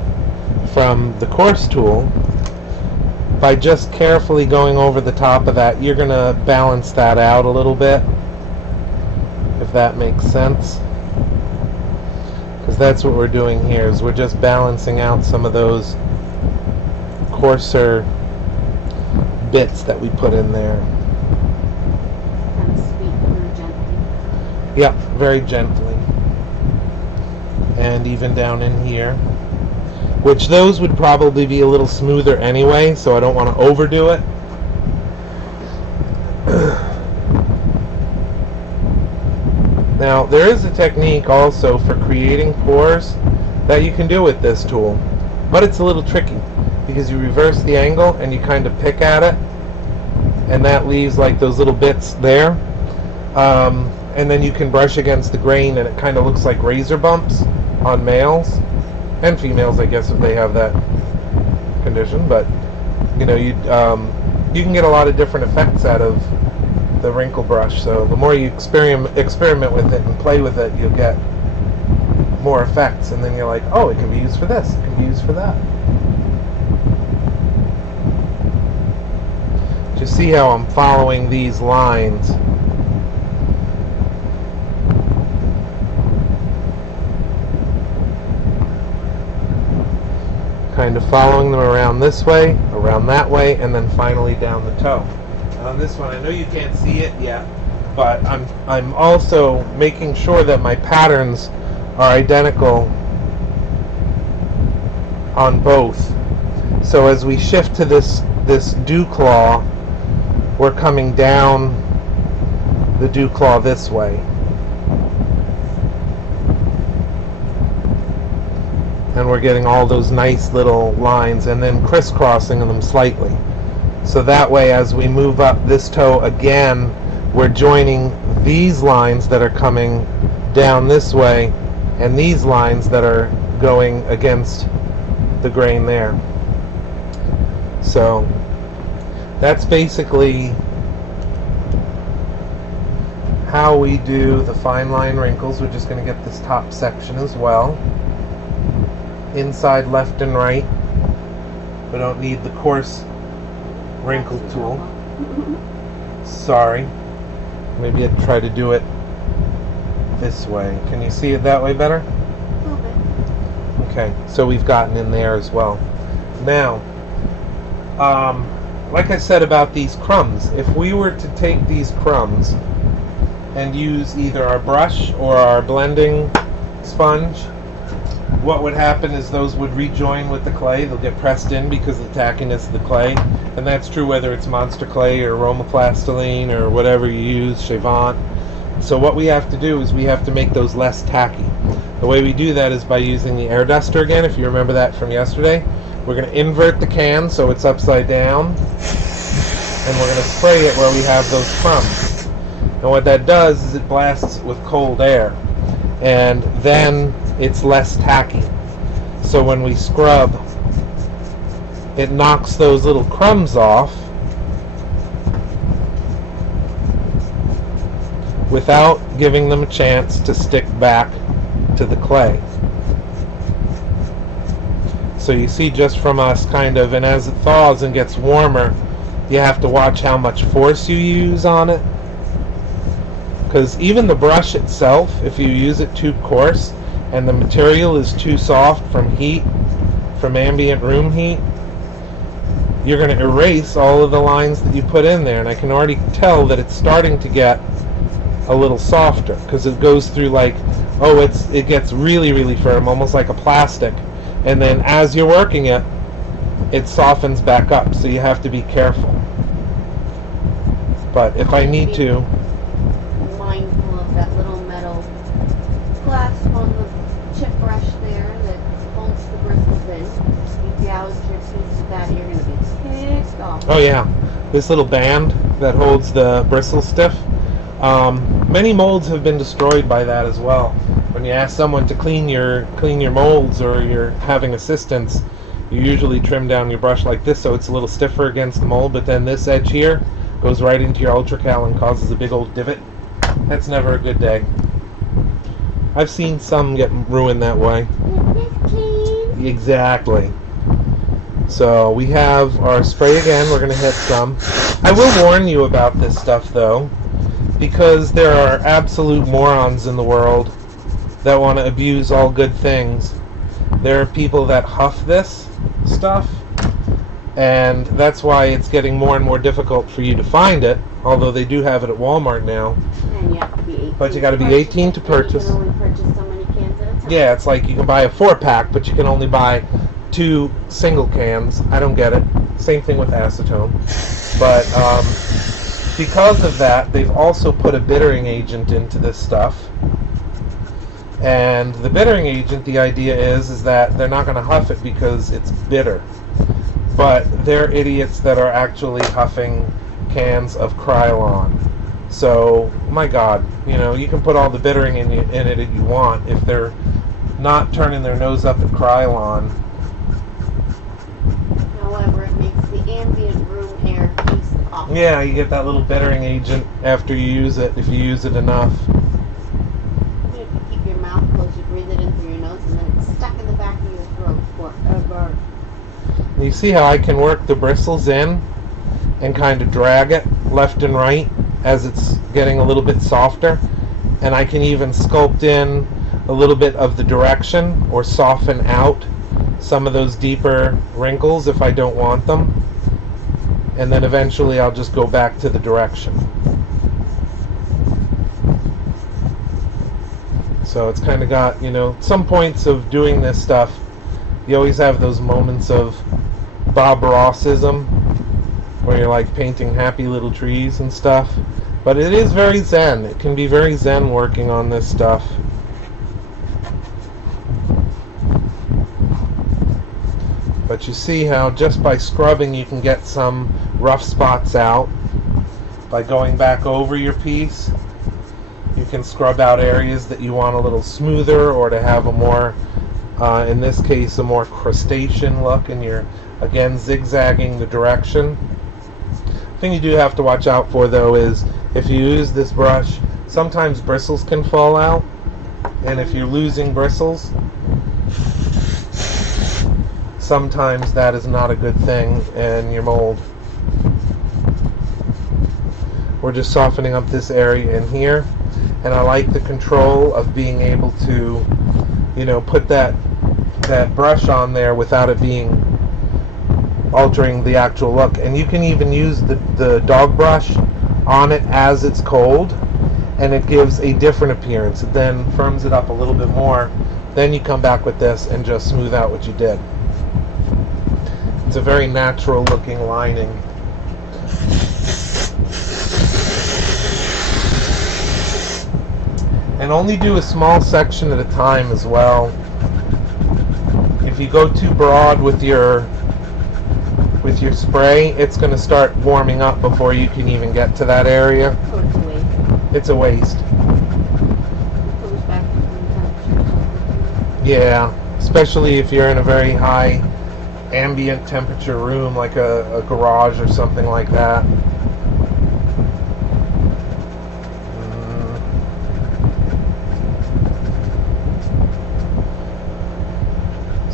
from the coarse tool, by just carefully going over the top of that, you're going to balance that out a little bit, if that makes sense. Because that's what we're doing here, is we're just balancing out some of those coarser bits that we put in there. Kind of sweep through gently. Yep, very gently. And even down in here. Which those would probably be a little smoother anyway, so I don't want to overdo it. Now, there is a technique also for creating pores that you can do with this tool. But it's a little tricky, because you reverse the angle and you kind of pick at it, and that leaves like those little bits there. And then you can brush against the grain and it kind of looks like razor bumps on males and females, I guess, if they have that condition. But you know, you can get a lot of different effects out of the wrinkle brush. So the more you experiment with it and play with it, you'll get more effects, and then you're like, oh, it can be used for this, it can be used for that. Just see how I'm following these lines. Kind of following them around this way, around that way, and then finally down the toe. And on this one, I know you can't see it yet, but I'm also making sure that my patterns are identical on both. So as we shift to this dew claw, we're coming down the dew claw this way. And we're getting all those nice little lines and then crisscrossing them slightly. So that way, as we move up this toe again, we're joining these lines that are coming down this way and these lines that are going against the grain there. So that's basically how we do the fine line wrinkles. We're just going to get this top section as well. Inside left and right. We don't need the coarse wrinkle tool. Sorry. Maybe I'd try to do it this way. Can you see it that way better? A little bit. Okay, so we've gotten in there as well. Now, like I said about these crumbs, if we were to take these crumbs and use either our brush or our blending sponge, what would happen is those would rejoin with the clay. They'll get pressed in because of the tackiness of the clay. And that's true whether it's Monster Clay or aromaplastiline or whatever you use, Chavant. So what we have to do is we have to make those less tacky. The way we do that is by using the air duster again, if you remember that from yesterday. We're going to invert the can so it's upside down. And we're going to spray it where we have those crumbs. And what that does is it blasts with cold air. And then it's less tacky. So when we scrub, it knocks those little crumbs off, without giving them a chance to stick back to the clay. So you see just from us kind of, and as it thaws and gets warmer, you have to watch how much force you use on it. Because even the brush itself, if you use it too coarse and the material is too soft from heat, from ambient room heat, you're going to erase all of the lines that you put in there. And I can already tell that it's starting to get a little softer because it goes through like, it gets really, really firm, almost like a plastic. And then as you're working it, it softens back up. So you have to be careful. But if I need to, mindful of that little metal clasp on the chip brush there that holds the bristles in. You gouge your piece of that, you're going to be pissed off. oh yeah, this little band that holds the bristle stiff. Many molds have been destroyed by that as well. When you ask someone to clean your molds, or you're having assistance, you usually trim down your brush like this so it's a little stiffer against the mold, but then this edge here goes right into your ultracal and causes a big old divot. That's never a good day. I've seen some get ruined that way. Exactly. So we have our spray again. We're going to hit some. I will warn you about this stuff though, because there are absolute morons in the world that want to abuse all good things. There are people that huff this stuff, and that's why it's getting more and more difficult for you to find it, although they do have it at Walmart now. And you have to be 18. But you got to be 18 to purchase. You can only purchase so many cans at a time. Yeah, it's like you can buy a 4-pack, but you can only buy 2 single cans. I don't get it. Same thing with acetone. But because of that, they've also put a bittering agent into this stuff. And the bittering agent, the idea is that they're not going to huff it because it's bitter. But they're idiots that are actually huffing cans of Krylon. So, my God, you can put all the bittering in it that you want. If they're not turning their nose up at Krylon. However, it makes the ambient room air taste awful. Yeah, you get that little bittering agent after you use it, if you use it enough. If you keep your mouth closed, you breathe it in through your nose, and then it's stuck in the back of your throat forever. You see how I can work the bristles in and kind of drag it left and right as it's getting a little bit softer, and I can even sculpt in a little bit of the direction or soften out some of those deeper wrinkles if I don't want them, and then eventually I'll just go back to the direction. So it's kind of got, some points of doing this stuff, you always have those moments of Bob Rossism where you're like painting happy little trees and stuff. But it is very zen. It can be very zen working on this stuff. But you see how just by scrubbing you can get some rough spots out. By going back over your piece, you can scrub out areas that you want a little smoother, or to have a more, in this case, a more crustacean look, and you're again zigzagging the direction. The thing you do have to watch out for though is if you use this brush, sometimes bristles can fall out, and if you're losing bristles, sometimes that is not a good thing in your mold. We're just softening up this area in here, and I like the control of being able to, put that brush on there without it being altering the actual look. And you can even use the dog brush on it as it's cold, and it gives a different appearance. It then firms it up a little bit more. Then you come back with this and just smooth out what you did. It's a very natural looking lining. And only do a small section at a time as well. If you go too broad with your spray, it's going to start warming up before you can even get to that area. So it's a waste. It's a waste. It goes back to room temperature. Yeah, especially if you're in a very high ambient temperature room like a garage or something like that.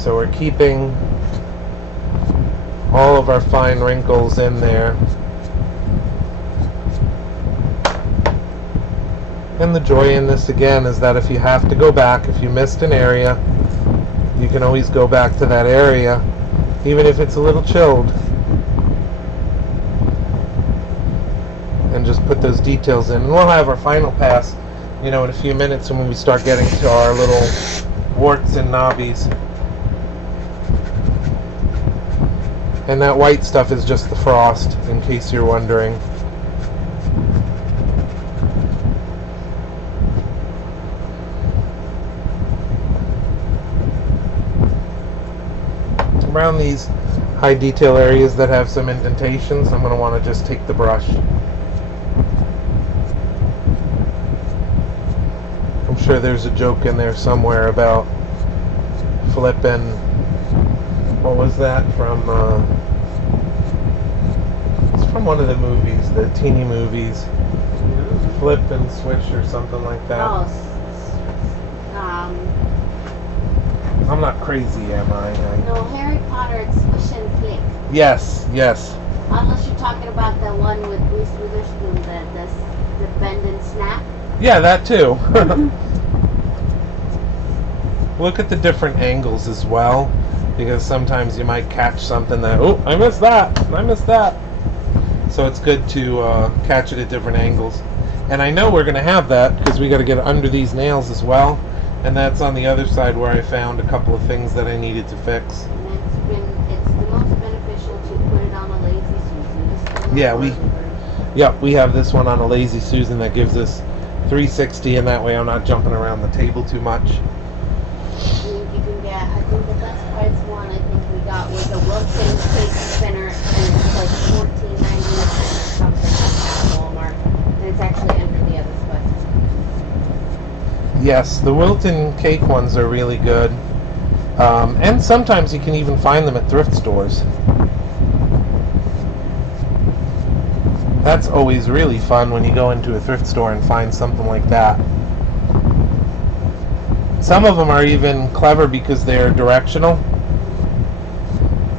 So we're keeping all of our fine wrinkles in there. And the joy in this again is that if you have to go back, if you missed an area, you can always go back to that area, even if it's a little chilled, and just put those details in. And we'll have our final pass, in a few minutes when we start getting to our little warts and knobbies. And that white stuff is just the frost, in case you're wondering. Around these high detail areas that have some indentations, I'm going to want to just take the brush. I'm sure there's a joke in there somewhere about flipping. What was that from? It's from one of the movies, the teeny movies. Flip and switch or something like that. Oh, I'm not crazy, am I? no, Harry Potter, it's Swish and Flick. Yes. Unless you're talking about the one with Bruce Witherspoon, the bend and snap. Yeah, that too. Look at the different angles as well, because sometimes you might catch something that, oh, I missed that. So it's good to catch it at different angles. And I know we're going to have that because we got to get under these nails as well. And that's on the other side where I found a couple of things that I needed to fix. And it's the most beneficial to put it on a Lazy Susan. Yeah, we have this one on a Lazy Susan that gives us 360, and that way I'm not jumping around the table too much. You can get, I think the best price one I think we got was a Wilton cake spinner, and it's like $14.99 or something at Walmart. And it's actually under the other spot. Yes, the Wilton cake ones are really good. And sometimes you can even find them at thrift stores. That's always really fun when you go into a thrift store and find something like that. Some of them are even clever because they're directional.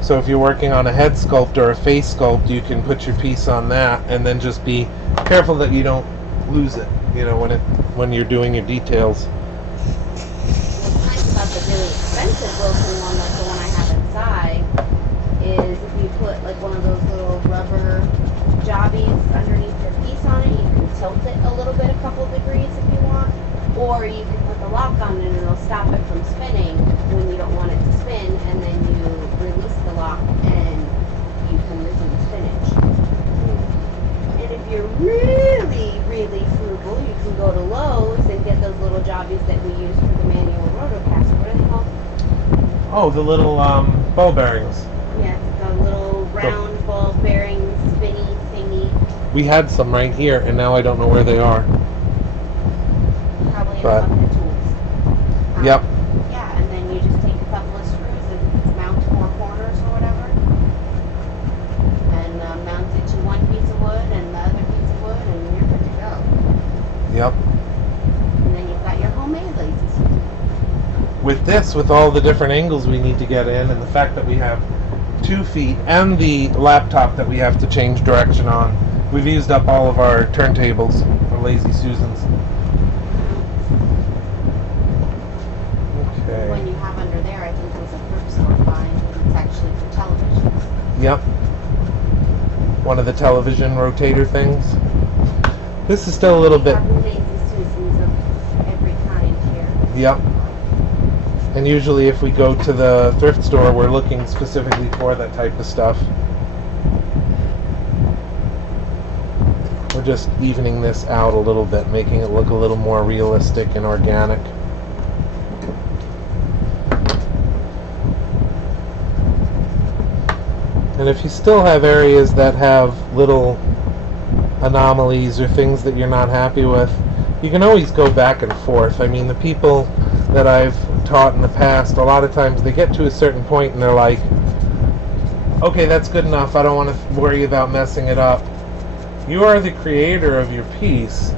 So if you're working on a head sculpt or a face sculpt, you can put your piece on that and then just be careful that you don't lose it, when you're doing your details. What's nice about the really expensive Wilson one, like the one I have inside, is if you put like one of those little rubber jobbies underneath your piece on it, you can tilt it a little bit, a couple degrees if you want, or you can put the lock on it and it'll stop it from spinning when you don't want it to spin, and then you release the lock and you can resume spinach. And if you're really, really frugal, you can go to Lowe's and get those little jobbies that we use for the manual rotocast. What are they called? Oh, the little ball bearings. Yeah, the little round ball bearing spinny thingy. We had some right here, and now I don't know where they are. Probably in But- one of the tools. Yep. Yeah, and then you just take a couple of screws and mount 4 corners or whatever. And mount it to one piece of wood and the other piece of wood, and you're good to go. Yep. And then you've got your homemade Lazy Susan. With this, with all the different angles we need to get in, and the fact that we have 2 feet and the laptop that we have to change direction on, we've used up all of our turntables for Lazy Susans. Okay. When you have under there, I think it was a thrift store find. It's actually for televisions. Yep. One of the television rotator things. This is still a little bit. We have Lazy Susans of every kind here. Yep. And usually if we go to the thrift store, we're looking specifically for that type of stuff. We're just evening this out a little bit, making it look a little more realistic and organic. And if you still have areas that have little anomalies or things that you're not happy with, you can always go back and forth. I mean, the people that I've taught in the past, a lot of times they get to a certain point and they're like, okay, that's good enough, I don't want to worry about messing it up. You are the creator of your piece,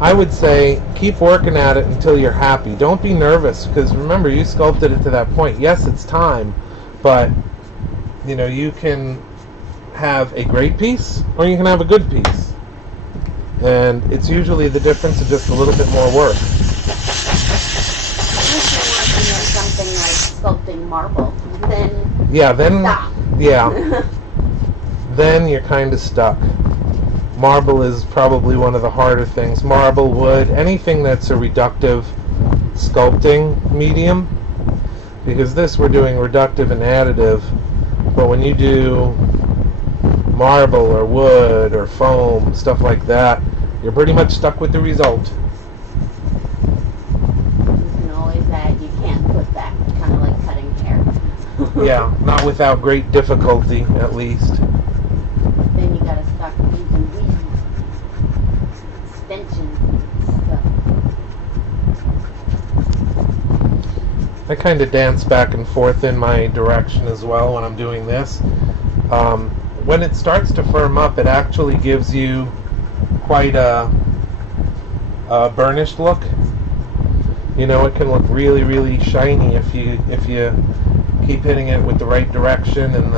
I would say keep working at it until you're happy. Don't be nervous, because remember, you sculpted it to that point. Yes, it's time, but you can have a great piece or you can have a good piece. And it's usually the difference of just a little bit more work. Something like sculpting marble, then stop. Yeah, then you're kind of stuck. Marble is probably one of the harder things. Marble, wood, anything that's a reductive sculpting medium, because this we're doing reductive and additive, but when you do marble or wood or foam, stuff like that, you're pretty much stuck with the result. Yeah, not without great difficulty, at least. Then you gotta start using weeds, extensions and stuff. I kind of dance back and forth in my direction as well when I'm doing this. When it starts to firm up, it actually gives you quite a burnished look. It can look really, really shiny if you keep hitting it with the right direction and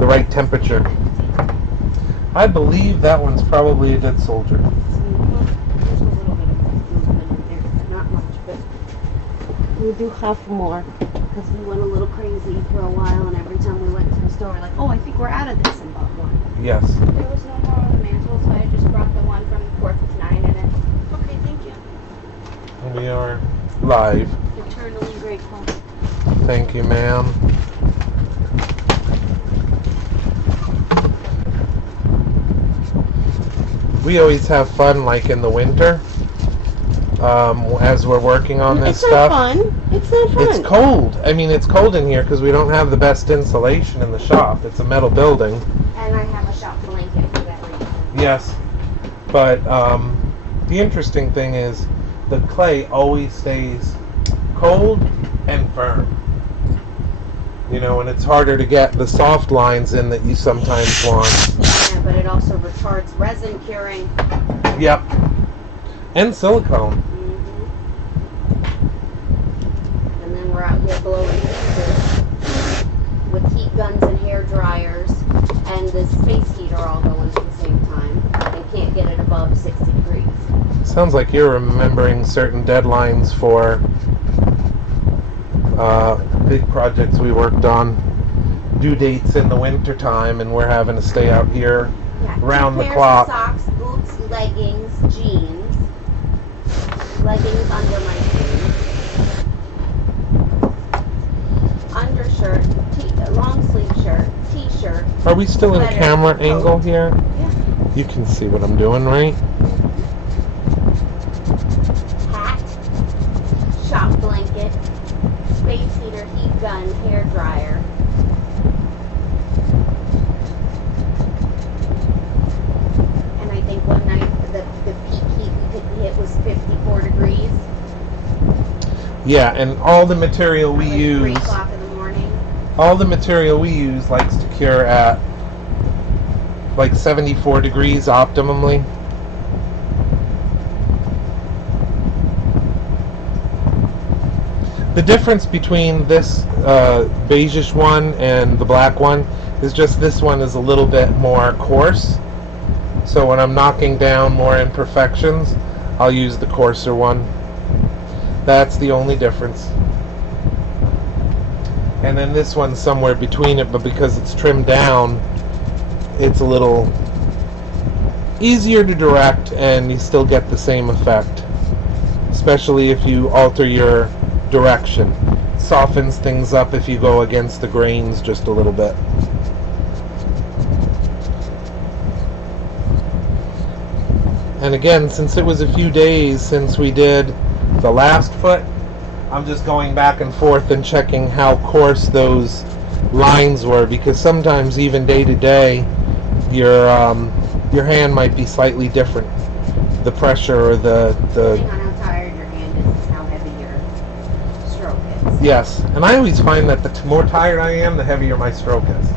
the right temperature. I believe that one's probably a dead soldier. There's a little bit of movement in there, not much, but we do have more because we went a little crazy for a while, and every time we went to the store, we're like, oh, I think we're out of this, and bought one. Yes. There was no more on the mantle, so I just brought the one from the 4th of 9 in it. Okay, thank you. And we are live. Eternally grateful. Thank you, ma'am. We always have fun, like in the winter, as we're working on this stuff. It's not fun. It's cold. I mean, it's cold in here because we don't have the best insulation in the shop. It's a metal building. And I have a shop blanket for that reason. Yes. But the interesting thing is the clay always stays cold and firm. And it's harder to get the soft lines in that you sometimes want. Yeah, but it also retards resin curing. Yep. And silicone. And then we're out here blowing heaters with heat guns and hair dryers, and the space heater all going at the same time. And can't get it above 60 degrees. Sounds like you're remembering certain deadlines for big projects we worked on, due dates in the winter time, and we're having to stay out here round the clock. Socks, boots, leggings, jeans, leggings under my jeans, undershirt, long sleeve shirt, t-shirt. Are we still in sweater, camera coat. angle here? Yeah. You can see what I'm doing, right? Hat, shop blanket, space heater, heat gun, hair dryer. And I think one night the peak heat we could hit was 54 degrees. Yeah, and all the material we Like use, 3 o'clock in the morning. all the material we use likes to cure at like 74 degrees optimally. The difference between this beigeish one and the black one is just this one is a little bit more coarse. So when I'm knocking down more imperfections, I'll use the coarser one. That's the only difference. And then this one's somewhere between it, but because it's trimmed down, it's a little easier to direct and you still get the same effect. Especially if you alter your direction. Softens things up if you go against the grains just a little bit. And again, since it was a few days since we did the last foot, I'm just going back and forth and checking how coarse those lines were, because sometimes even day to day your hand might be slightly different. The pressure or the Depending on how tired your hand is how heavy your stroke is. Yes, and I always find that the more tired I am, the heavier my stroke is.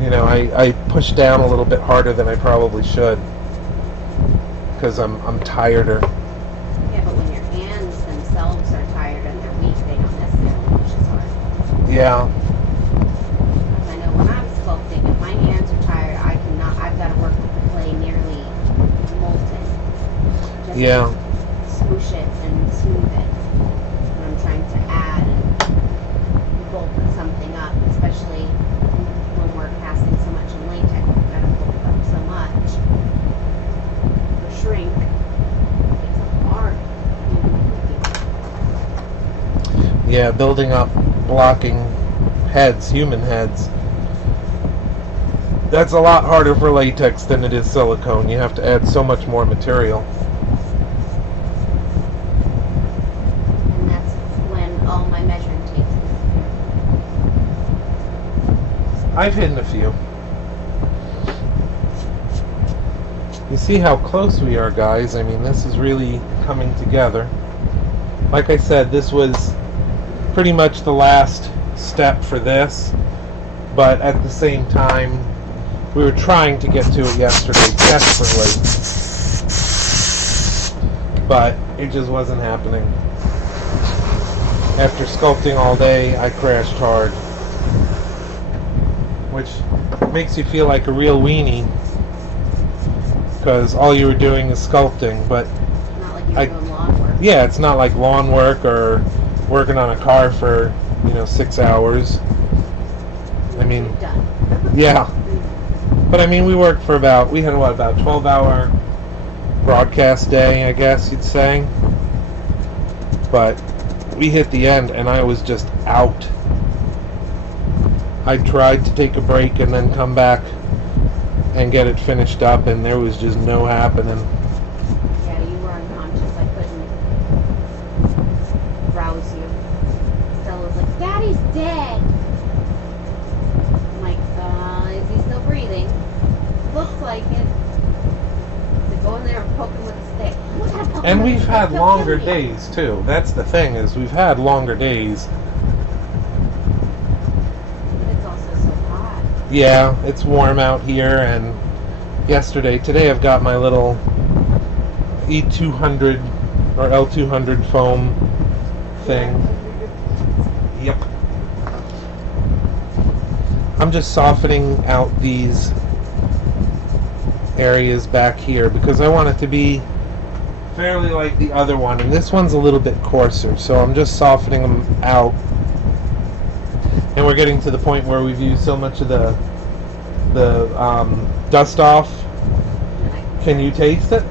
I push down a little bit harder than I probably should. because I'm tireder. Yeah, but when your hands themselves are tired and they're weak, they don't necessarily push as hard. Yeah. Because I know when I'm sculpting, if my hands are tired, I've got to work with the clay nearly molten. Just Yeah. to smoosh it and smooth it. When I'm trying to add and bulk something up, especially when we're casting so much in latex, we've got to bulk up so much. Or shrink. It's hard. Yeah, building up blocking heads, human heads. That's a lot harder for latex than it is silicone. You have to add so much more material. And that's when all my measuring tapes disappear. I've hidden a few. You see how close we are, guys. I mean, this is really coming together. Like I said, this was pretty much the last step for this, but at the same time, we were trying to get to it yesterday desperately, but it just wasn't happening. After sculpting all day, I crashed hard, which makes you feel like a real weenie, because all you were doing is sculpting. But Not like you're doing lawn work. yeah, it's not like lawn work or working on a car for 6 hours. I mean, You're done. yeah. But I mean, we worked for about 12-hour broadcast day, I guess you'd say. But we hit the end and I was just out. I tried to take a break and then come back and get it finished up, and there was just no happening. Yeah, you were unconscious. I couldn't rouse you. Stella was like, Daddy's dead. I'm like, is he still breathing? Looks like it. So go in there and poke him with a stick. What kind of poke him And with a we've stick? had He'll longer kill me. days too. That's the thing, is we've had longer days. But it's also so hot. Yeah, it's warm out here, and today I've got my little E200 or L200 foam thing. Yep. I'm just softening out these areas back here because I want it to be fairly like the other one, and this one's a little bit coarser, so I'm just softening them out. And we're getting to the point where we've used so much of the dust off. Can you taste it?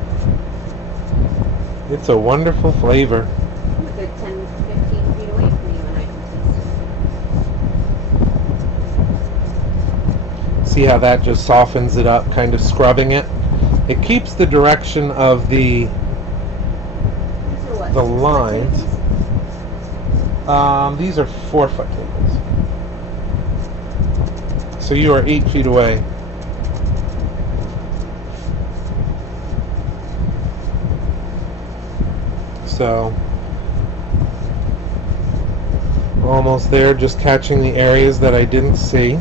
It's a wonderful flavor. I'm a good 10, 15 feet away from you and I can taste it. See how that just softens it up, kind of scrubbing it? It keeps the direction of the These are what, The 6-foot lines. tables? These are 4-foot tables. So you are 8 feet away. So almost there, just catching the areas that I didn't see,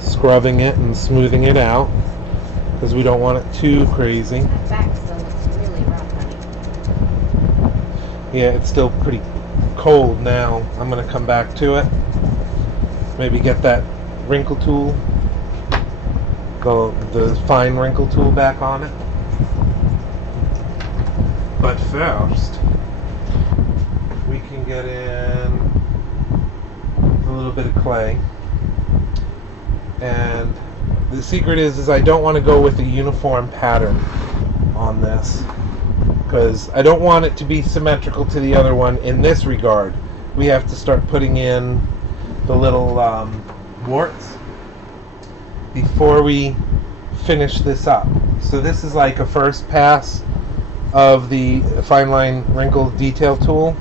scrubbing it and smoothing it out because we don't want it too crazy. That back still looks really rough, honey. Yeah, it's still pretty cold now. I'm going to come back to it. Maybe get that wrinkle tool, the fine wrinkle tool back on it. But first, we can get in a little bit of clay. And the secret is I don't want to go with a uniform pattern on this, because I don't want it to be symmetrical to the other one in this regard. We have to start putting in the little warts before we finish this up. So this is like a first pass of the fine line wrinkle detail tool.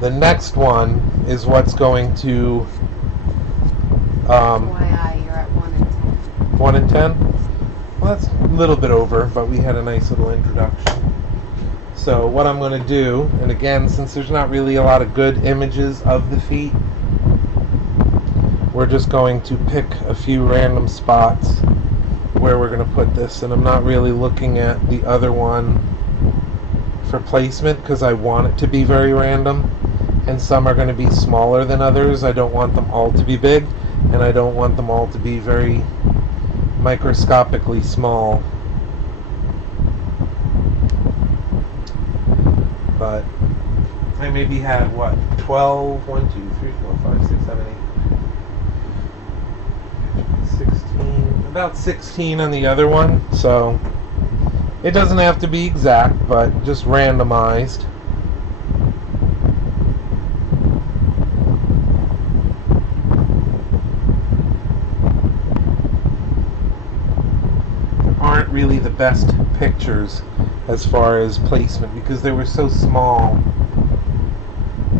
The next one is what's going to FYI, you're at 1 and 10. 1 and 10. Well, that's a little bit over, but we had a nice little introduction. So what I'm going to do, and again, since there's not really a lot of good images of the feet, we're just going to pick a few random spots where we're going to put this, and I'm not really looking at the other one for placement because I want it to be very random, and some are going to be smaller than others. I don't want them all to be big, and I don't want them all to be very microscopically small. But I maybe had 12, 1, 2, 3, 4, 5, 6, 7, 8, 16, about 16 on the other one, so it doesn't have to be exact, but just randomized. Aren't really the best pictures as far as placement because they were so small.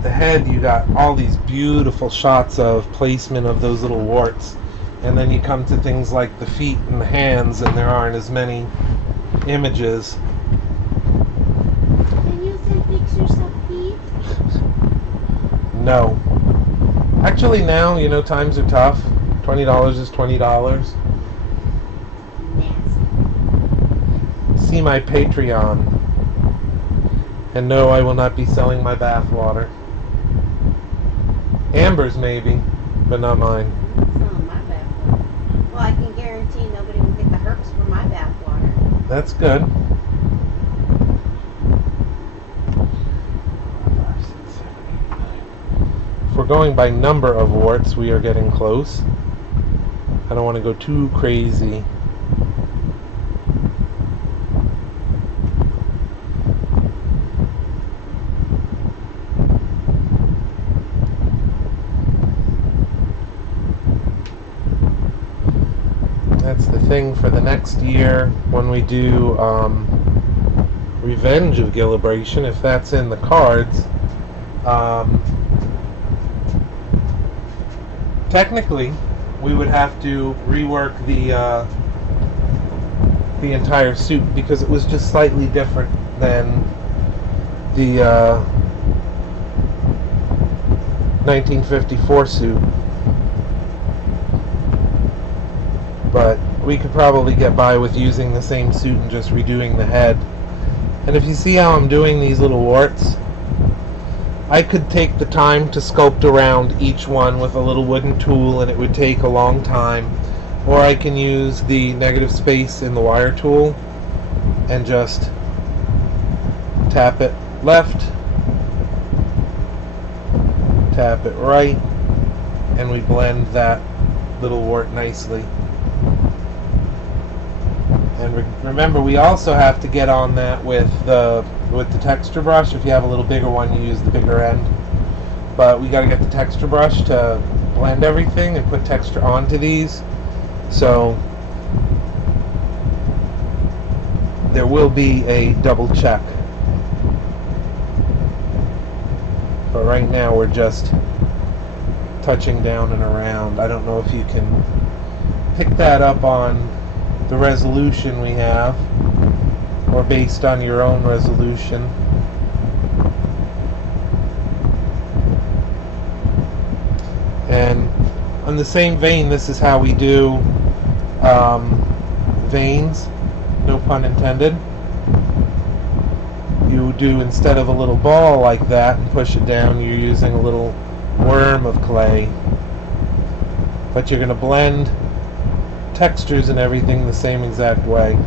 The head, you got all these beautiful shots of placement of those little warts, and then you come to things like the feet and the hands, and there aren't as many images. Can you send pictures of feet? No. Actually, now, times are tough. $20 is $20. Nasty. See my Patreon. And no, I will not be selling my bath water. Amber's maybe, but not mine. I'm selling my bath water. Well, I can guarantee nobody will get the herpes from my bath water. That's good. If we're going by number of warts, we are getting close. I don't want to go too crazy. That's the thing for the next year when we do Revenge of Gill-A-Bration, if that's in the cards. Technically, we would have to rework the entire suit because it was just slightly different than the 1954 suit. But we could probably get by with using the same suit and just redoing the head. And if you see how I'm doing these little warts, I could take the time to sculpt around each one with a little wooden tool and it would take a long time. Or I can use the negative space in the wire tool and just tap it left, tap it right, and we blend that little wart nicely. And remember, we also have to get on that with the texture brush. If you have a little bigger one, you use the bigger end. But we got to get the texture brush to blend everything and put texture onto these. So there will be a double check. But right now we're just touching down and around. I don't know if you can pick that up on the resolution we have, or based on your own resolution. And on the same vein, this is how we do veins, no pun intended. You do, instead of a little ball like that and push it down, you're using a little worm of clay. But you're going to blend textures and everything the same exact way.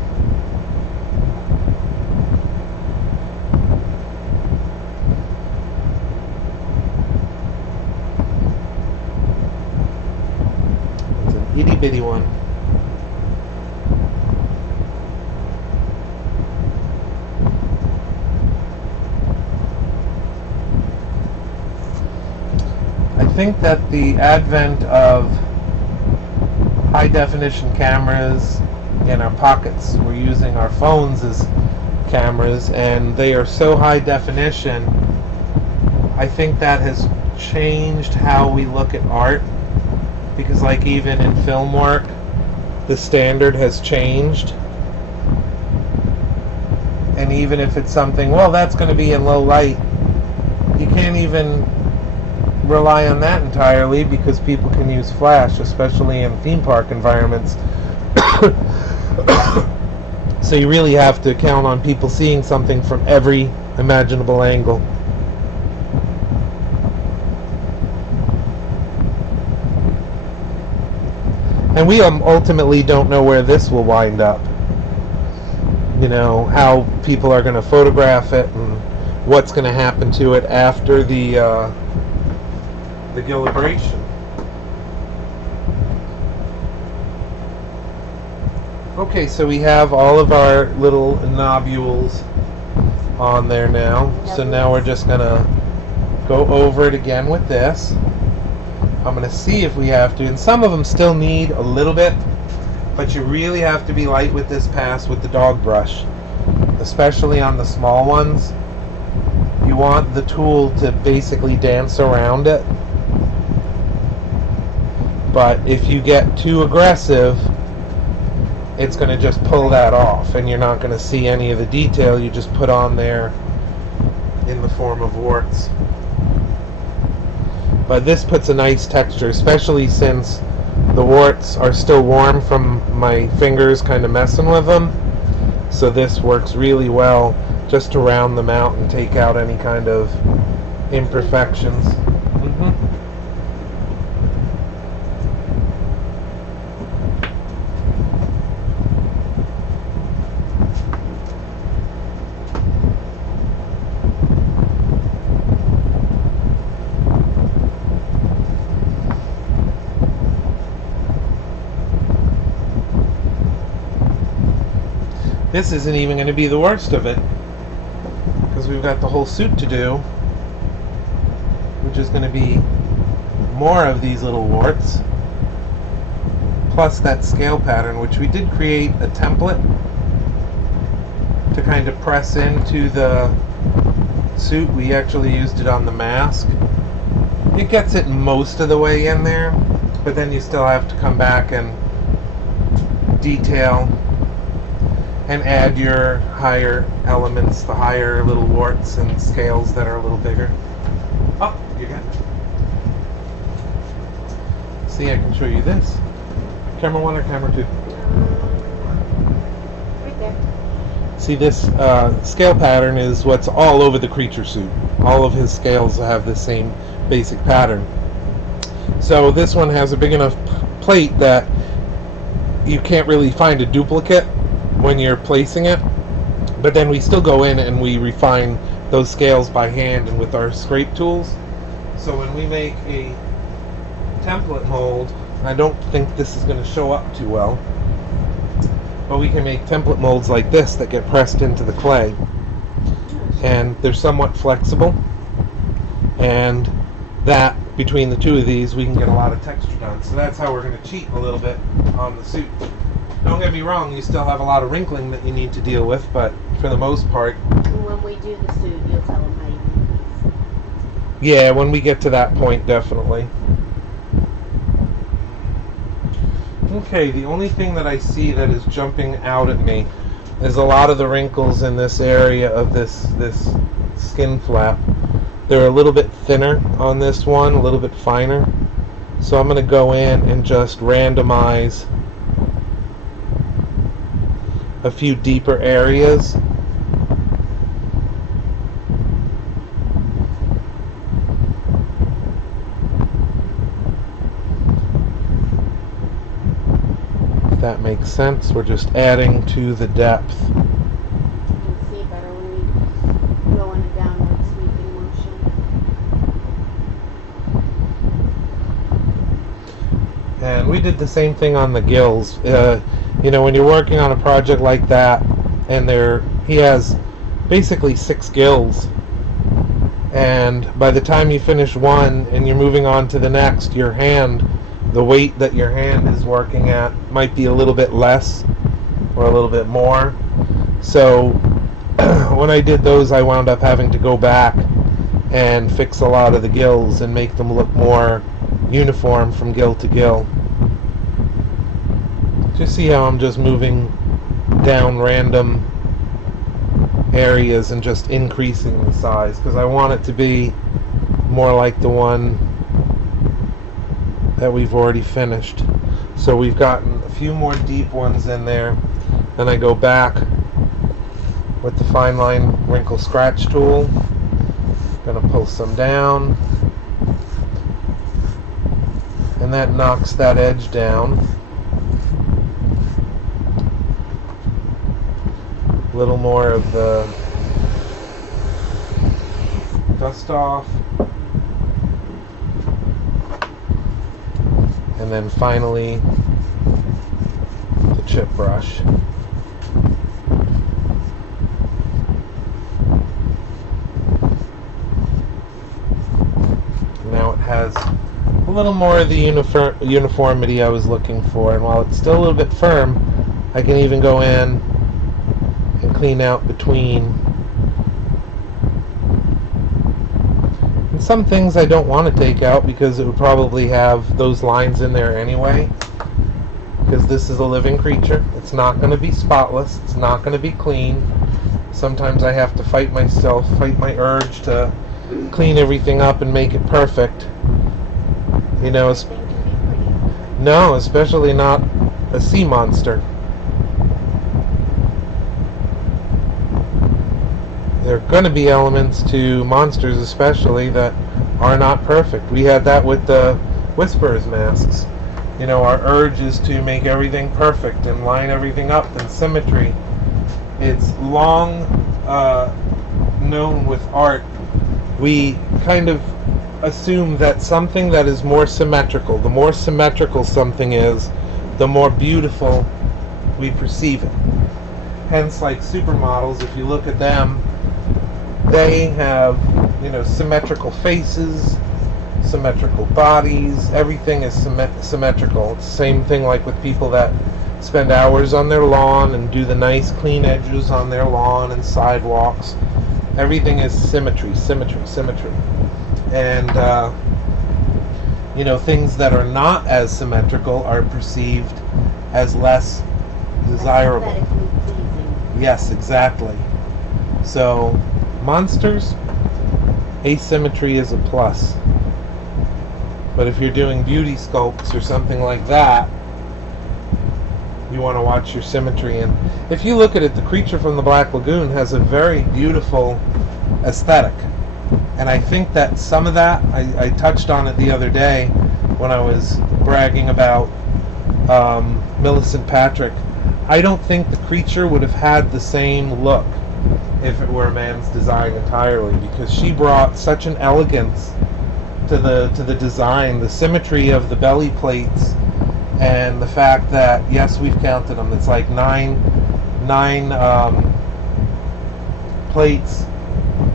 It's an itty bitty one. I think that the advent of high definition cameras in our pockets, we're using our phones as cameras, and they are so high definition, I think that has changed how we look at art, because like even in film work, the standard has changed. And even if it's something, well, that's going to be in low light, you can't even rely on that entirely, because people can use flash, especially in theme park environments. So you really have to count on people seeing something from every imaginable angle. And we ultimately don't know where this will wind up. You know, how people are going to photograph it and what's going to happen to it after the Gill-A-Bration. Okay, so we have all of our little nobules on there now. So now we're just going to go over it again with this. I'm going to see if we have to, and some of them still need a little bit, but you really have to be light with this pass with the dog brush, especially on the small ones. You want the tool to basically dance around it, but if you get too aggressive, it's going to just pull that off, and you're not going to see any of the detail you just put on there in the form of warts. But this puts a nice texture, especially since the warts are still warm from my fingers kind of messing with them. So this works really well just to round them out and take out any kind of imperfections. This isn't even going to be the worst of it, because we've got the whole suit to do, which is going to be more of these little warts, plus that scale pattern, which we did create a template to kind of press into the suit. We actually used it on the mask. It gets it most of the way in there, but then you still have to come back and detail and add your higher elements, the higher little warts and scales that are a little bigger. Oh, you got it. See, I can show you this. Camera 1 or camera 2? Right there. See, this scale pattern is what's all over the creature suit. All of his scales have the same basic pattern. So this one has a big enough plate that you can't really find a duplicate when you're placing it, but then we still go in and we refine those scales by hand and with our scrape tools. So when we make a template mold, I don't think this is going to show up too well, but we can make template molds like this that get pressed into the clay, and they're somewhat flexible, and that between the two of these we can get a lot of texture done. So that's how we're going to cheat a little bit on the suit. Don't get me wrong, you still have a lot of wrinkling that you need to deal with, but for the most part... When we do the suit, you'll tell them how you do this. Yeah, when we get to that point, definitely. Okay, the only thing that I see that is jumping out at me is a lot of the wrinkles in this area of this skin flap. They're a little bit thinner on this one, a little bit finer. So I'm going to go in and just randomize a few deeper areas. If that makes sense, we're just adding to the depth. You can see it better when we go in a downward sweeping motion. And we did the same thing on the gills. You know, when you're working on a project like that, and he has basically 6 gills, and by the time you finish one and you're moving on to the next, your hand, the weight that your hand is working at might be a little bit less or a little bit more. So when I did those, I wound up having to go back and fix a lot of the gills and make them look more uniform from gill to gill. Just see how I'm just moving down random areas and just increasing the size, because I want it to be more like the one that we've already finished. So we've gotten a few more deep ones in there, Then I go back with the fine line wrinkle scratch tool. Gonna pull some down, and that knocks that edge down. A little more of the dust off, and then finally the chip brush. Now it has a little more of the uniformity I was looking for, and while it's still a little bit firm, I can even go in and clean out between. And some things I don't want to take out because it would probably have those lines in there anyway, because this is a living creature. It's not going to be spotless. It's not going to be clean. Sometimes I have to fight my urge to clean everything up and make it perfect. You know, no, especially not a sea monster. There are going to be elements to monsters especially that are not perfect. We had that with the Whisperer's masks. You know, our urge is to make everything perfect and line everything up in symmetry. It's long known with art. We kind of assume that something that is more symmetrical, the more symmetrical something is, the more beautiful we perceive it. Hence, like supermodels, if you look at them, they have, you know, symmetrical faces, symmetrical bodies, everything is symmetrical. It's the same thing like with people that spend hours on their lawn and do the nice clean edges on their lawn and sidewalks. Everything is symmetry. And, you know, things that are not as symmetrical are perceived as less desirable. Aesthetically pleasing. Yes, exactly. So, monsters, asymmetry is a plus. But if you're doing beauty sculpts or something like that, you want to watch your symmetry. And if you look at it, the creature from the Black Lagoon has a very beautiful aesthetic. And I think that some of that, I touched on it the other day when I was bragging about Millicent Patrick. I don't think the creature would have had the same look if it were a man's design entirely, because she brought such an elegance to the design, the symmetry of the belly plates, and the fact that, yes, we've counted them, it's like nine plates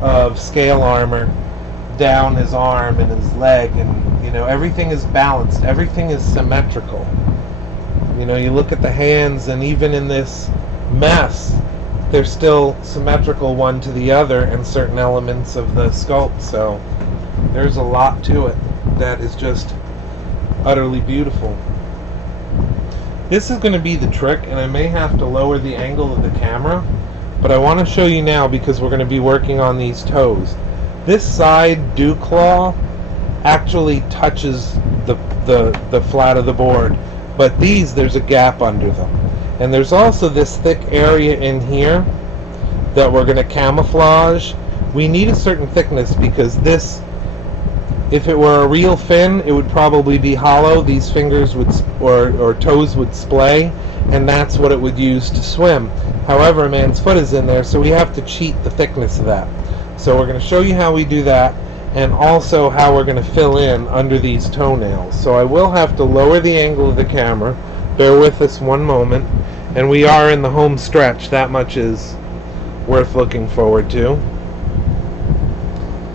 of scale armor down his arm and his leg, and, you know, everything is balanced, everything is symmetrical. You know, you look at the hands, and even in this mess, they're still symmetrical one to the other in certain elements of the sculpt. So there's a lot to it that is just utterly beautiful. This is going to be the trick, and I may have to lower the angle of the camera, but I want to show you now because we're going to be working on these toes. This side dew claw actually touches the flat of the board, but these, there's a gap under them. And there's also this thick area in here that we're going to camouflage. We need a certain thickness because this, if it were a real fin, it would probably be hollow. These fingers would, or toes would splay, and that's what it would use to swim. However, a man's foot is in there, so we have to cheat the thickness of that. So we're going to show you how we do that, and also how we're going to fill in under these toenails. So I will have to lower the angle of the camera. Bear with us one moment. And we are in the home stretch. That much is worth looking forward to.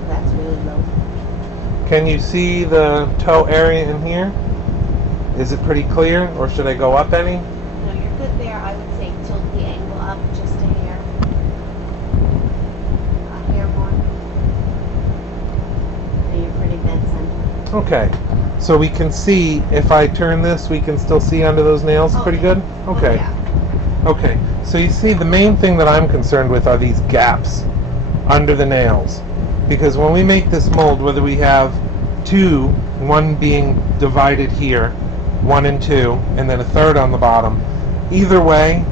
That's really low. Can you see the toe area in here? Is it pretty clear, or should I go up any? No, you're good there. I would say tilt the angle up just a hair. A hair more. And you're pretty dead center. Okay. So we can see, if I turn this, we can still see under those nails pretty good? Okay. Oh, yeah. Okay. So you see, the main thing that I'm concerned with are these gaps under the nails. Because when we make this mold, whether we have two, one being divided here, 1 and 2, and then a third on the bottom, either way,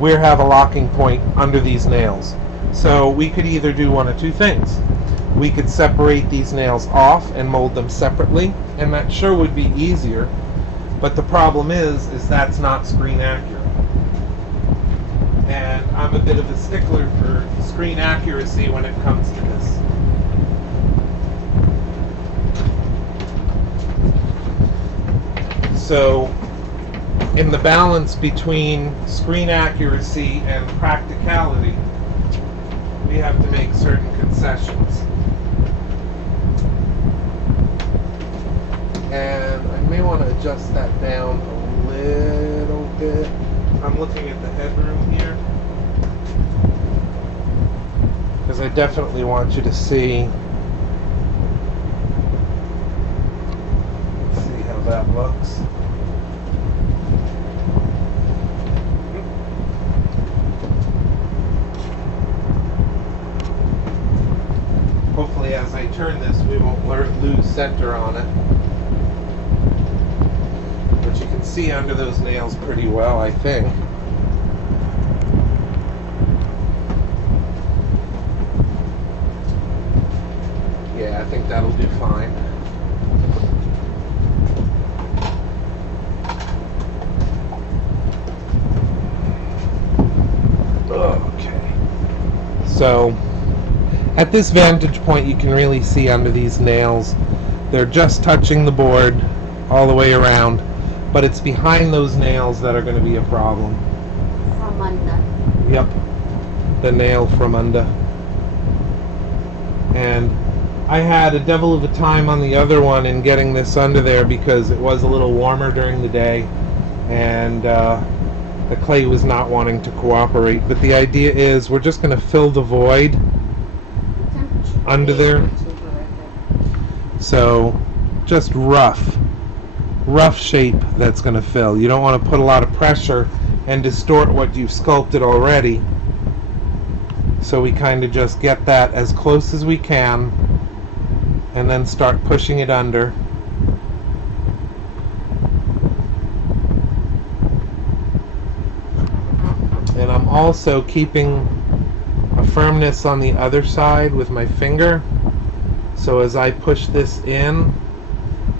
we have a locking point under these nails. So we could either do one of two things. We could separate these nails off and mold them separately, and that sure would be easier, but the problem is that's not screen accurate. And I'm a bit of a stickler for screen accuracy when it comes to this. So, in the balance between screen accuracy and practicality, we have to make certain concessions. And I may want to adjust that down a little bit. I'm looking at the headroom here, because I definitely want you to see how that looks. Hopefully as I turn this we won't lose center on it. But you can see under those nails pretty well, I think. Yeah, I think that'll do fine. Okay. So, at this vantage point you can really see under these nails. They're just touching the board all the way around, but it's behind those nails that are going to be a problem. From under. Yep. The nail from under. And I had a devil of a time on the other one in getting this under there because it was a little warmer during the day and the clay was not wanting to cooperate. But the idea is we're just going to fill the void under there. So just rough shape that's going to fill. You don't want to put a lot of pressure and distort what you've sculpted already. So we kind of just get that as close as we can and then start pushing it under. And I'm also keeping a firmness on the other side with my finger. So as I push this in,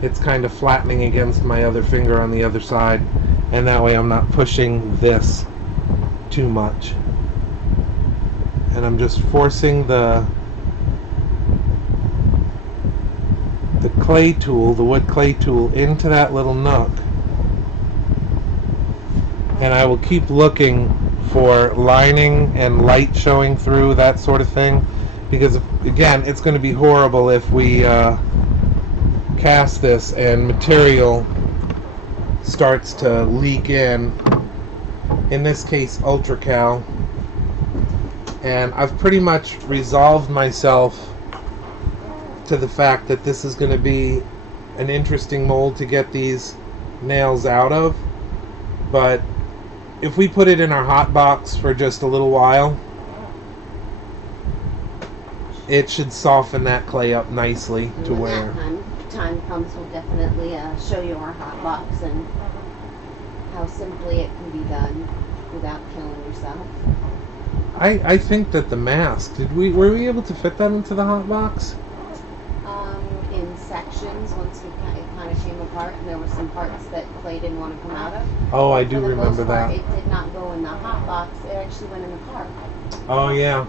it's kind of flattening against my other finger on the other side, and that way I'm not pushing this too much. And I'm just forcing the clay tool, the wood clay tool, into that little nook. And I will keep looking for lining and light showing through, that sort of thing, because again, it's going to be horrible if we cast this and material starts to leak in this case Ultracal. And I've pretty much resolved myself to the fact that this is going to be an interesting mold to get these nails out of, but if we put it in our hot box for just a little while, it should soften that clay up nicely to where time comes, we'll definitely show you our hot box and how simply it can be done without killing yourself. I think that the mask, were we able to fit that into the hot box? In sections, once it kind of came apart, and there were some parts that clay didn't want to come out of. Oh, I do For the remember most part, that. It did not go in the hot box. It actually went in the car. Oh yeah.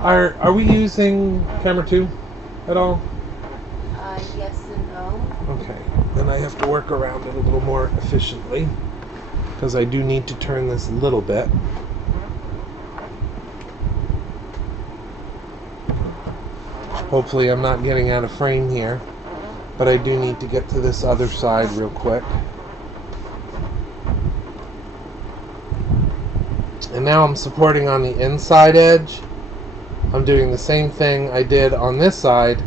Are we using camera 2 at all? Yes and no. Okay, then I have to work around it a little more efficiently because I do need to turn this a little bit. Hopefully I'm not getting out of frame here, but I do need to get to this other side real quick. And now I'm supporting on the inside edge. I'm doing the same thing I did on this side.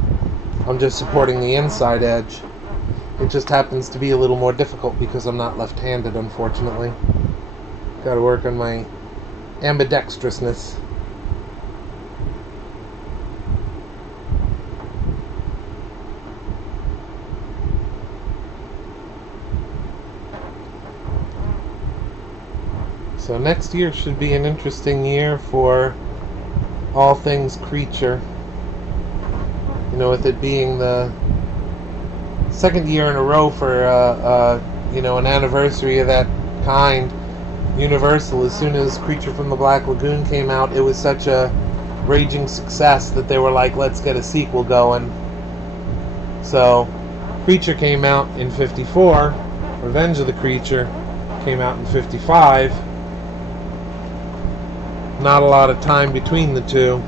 I'm just supporting the inside edge. It just happens to be a little more difficult because I'm not left-handed, unfortunately. Got to work on my ambidextrousness. So next year should be an interesting year for all things creature. You know, with it being the second year in a row for an anniversary of that kind. Universal, as soon as Creature from the Black Lagoon came out, it was such a raging success that they were like, let's get a sequel going. So Creature came out in 54, Revenge of the Creature came out in 55. Not a lot of time between the two.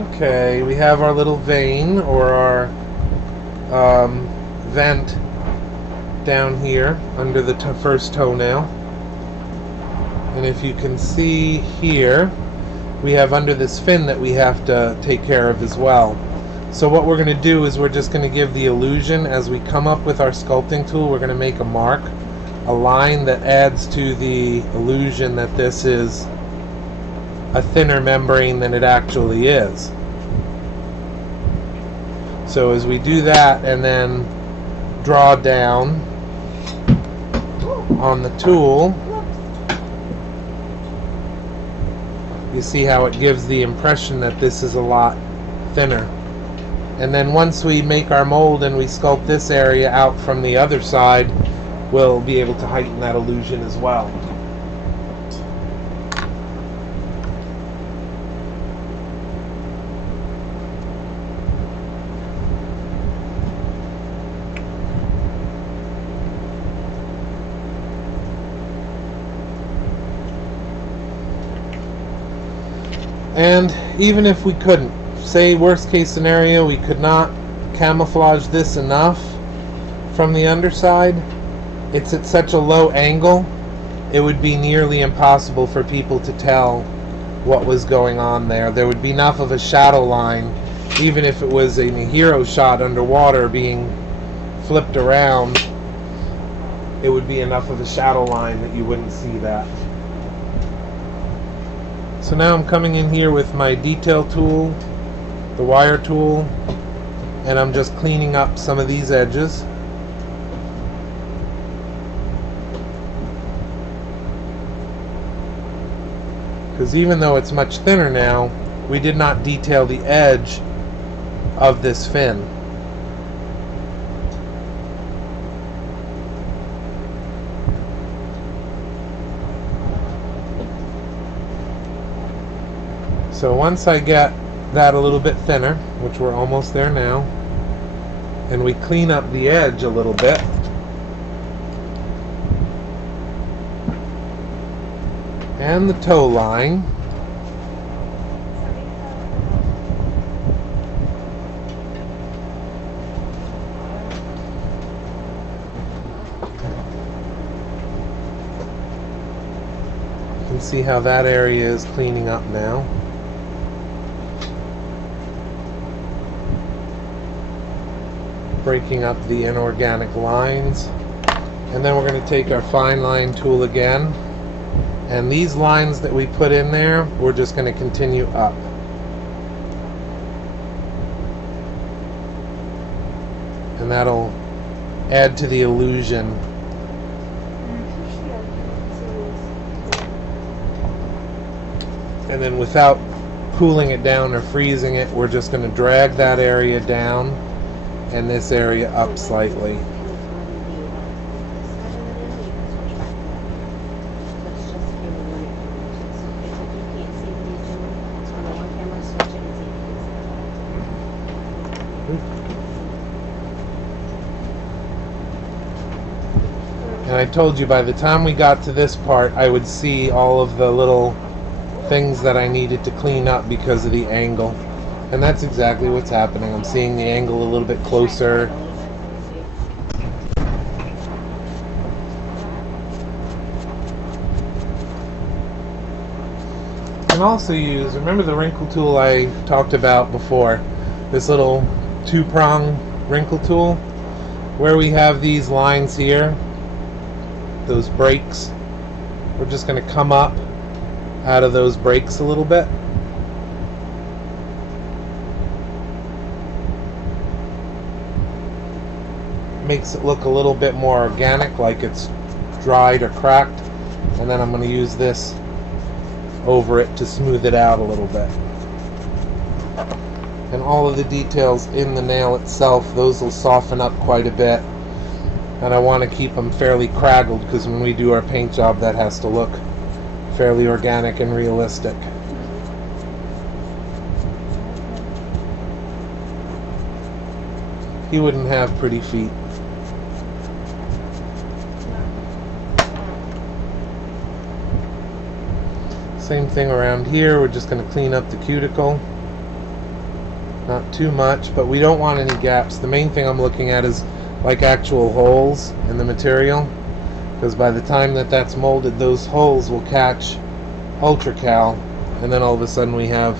Okay, we have our little vein, or our vent down here under the first toenail. And if you can see here, we have under this fin that we have to take care of as well. So what we're going to do is we're just going to give the illusion, as we come up with our sculpting tool, we're going to make a mark, a line that adds to the illusion that this is a thinner membrane than it actually is. So as we do that and then draw down on the tool, you see how it gives the impression that this is a lot thinner. And then once we make our mold and we sculpt this area out from the other side, we'll be able to heighten that illusion as well. And even if we couldn't, say worst case scenario, we could not camouflage this enough from the underside, it's at such a low angle, it would be nearly impossible for people to tell what was going on there. There would be enough of a shadow line, even if it was a hero shot underwater being flipped around, it would be enough of a shadow line that you wouldn't see that. So now I'm coming in here with my detail tool, the wire tool, and I'm just cleaning up some of these edges. Because even though it's much thinner now, we did not detail the edge of this fin. So once I get that a little bit thinner, which we're almost there now, and we clean up the edge a little bit, and the toe line, you can see how that area is cleaning up now. Breaking up the inorganic lines, and then we're going to take our fine line tool again, and these lines that we put in there, we're just going to continue up. And that'll add to the illusion. And then without cooling it down or freezing it, we're just going to drag that area down and this area up slightly. And I told you by the time we got to this part, I would see all of the little things that I needed to clean up because of the angle. And that's exactly what's happening. I'm seeing the angle a little bit closer. You can also use, remember the wrinkle tool I talked about before? This little two-prong wrinkle tool? Where we have these lines here, those breaks, we're just going to come up out of those breaks a little bit. Makes it look a little bit more organic, like it's dried or cracked, and then I'm going to use this over it to smooth it out a little bit. And all of the details in the nail itself, those will soften up quite a bit. And I want to keep them fairly craggled because when we do our paint job, that has to look fairly organic and realistic. He wouldn't have pretty feet. Same thing around here. We're just going to clean up the cuticle. Not too much, but we don't want any gaps. The main thing I'm looking at is like actual holes in the material, because by the time that that's molded, those holes will catch ultracal, and then all of a sudden we have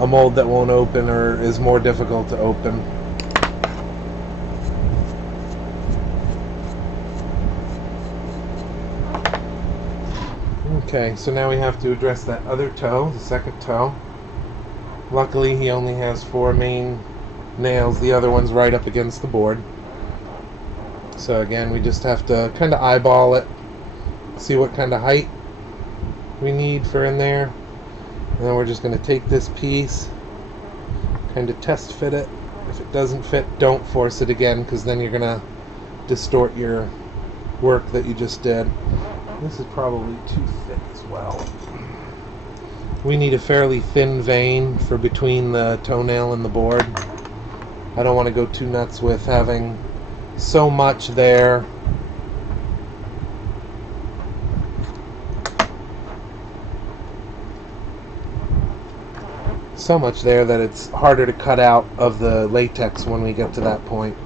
a mold that won't open or is more difficult to open. Okay, so now we have to address that other toe, the second toe. Luckily he only has 4 main nails, the other one's right up against the board. So again, we just have to kind of eyeball it, see what kind of height we need for in there. And then we're just going to take this piece, kind of test fit it. If it doesn't fit, don't force it again, because then you're going to distort your work that you just did. This is probably too thick as well. We need a fairly thin vein for between the toenail and the board. I don't want to go too nuts with having so much there. So much there that it's harder to cut out of the latex when we get to that point.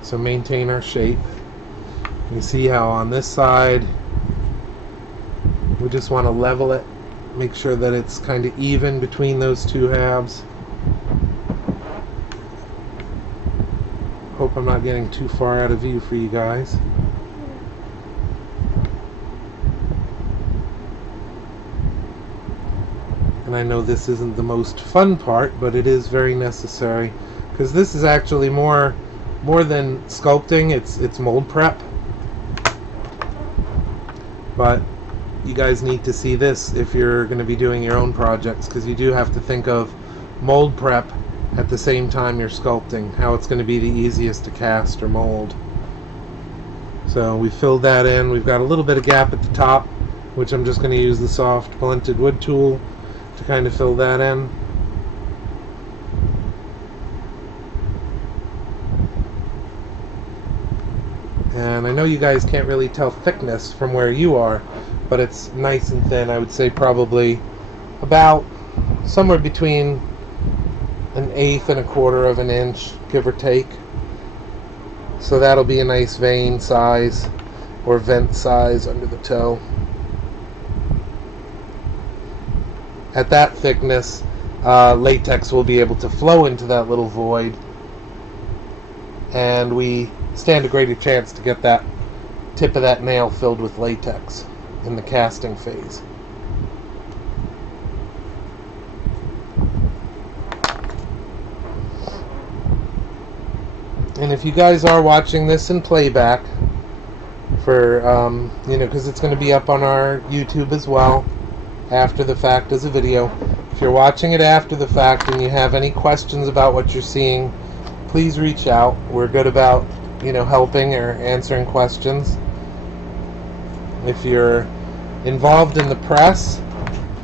So maintain our shape. You see how on this side we just want to level it, make sure that it's kind of even between those two halves. Hope I'm not getting too far out of view for you guys. And I know this isn't the most fun part, but it is very necessary, because this is actually more than sculpting, it's mold prep. But you guys need to see this if you're going to be doing your own projects, because you do have to think of mold prep at the same time you're sculpting, how it's going to be the easiest to cast or mold. So we filled that in. We've got a little bit of gap at the top, which I'm just going to use the soft blunted wood tool to kind of fill that in. And I know you guys can't really tell thickness from where you are, but it's nice and thin. I would say probably about somewhere between 1/8 and 1/4 of an inch, give or take. So that'll be a nice vein size or vent size under the toe. At that thickness, latex will be able to flow into that little void, and we stand a greater chance to get that tip of that nail filled with latex in the casting phase. And if you guys are watching this in playback, for because it's going to be up on our YouTube as well after the fact as a video. If you're watching it after the fact and you have any questions about what you're seeing, please reach out. We're good about helping or answering questions. If you're involved in the press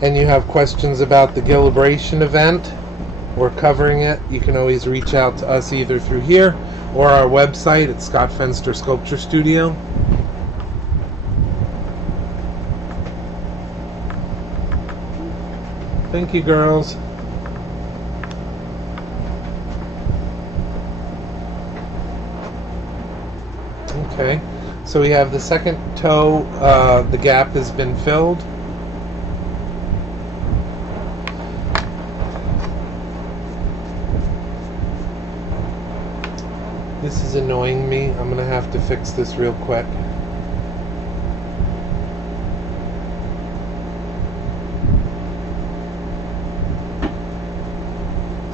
and you have questions about the Gill-A-Bration event or covering it, you can always reach out to us either through here or our website at Scott Fenster Sculpture Studio. Thank you, girls. Okay, so we have the second toe, the gap has been filled. This is annoying me. I'm going to have to fix this real quick.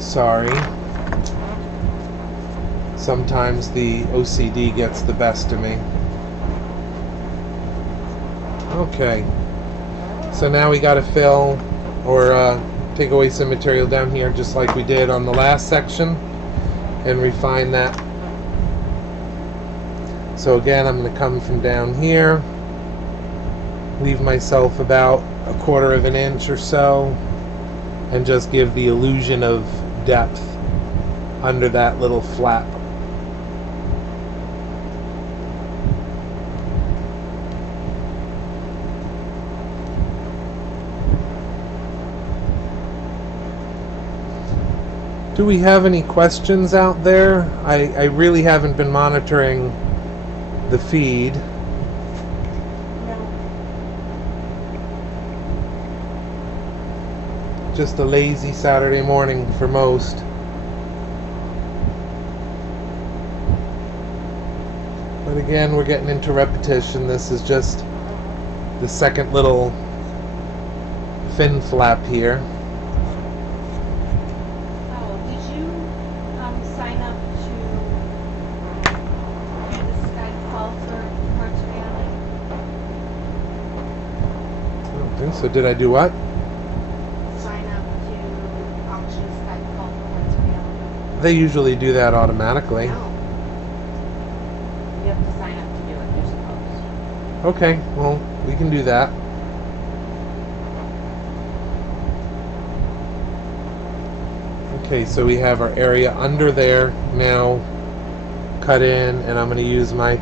Sorry. Sometimes the OCD gets the best of me. Okay. So now we got to fill or take away some material down here just like we did on the last section and refine that. So again, I'm going to come from down here, leave myself about 1/4 of an inch or so, and just give the illusion of depth under that little flap. Do we have any questions out there? I really haven't been monitoring the feed. No. Just a lazy Saturday morning for most. But again, we're getting into repetition. This is just the second little fin flap here. Oh, did you sign up to do the Skype call for Hearts Valley? I don't think so. Did I do what? Sign up to auction Skype call for Hearts Valley? They usually do that automatically. No. You have to sign up to do it, you're supposed. Okay, well, we can do that. Okay, so we have our area under there now cut in, and I'm going to use my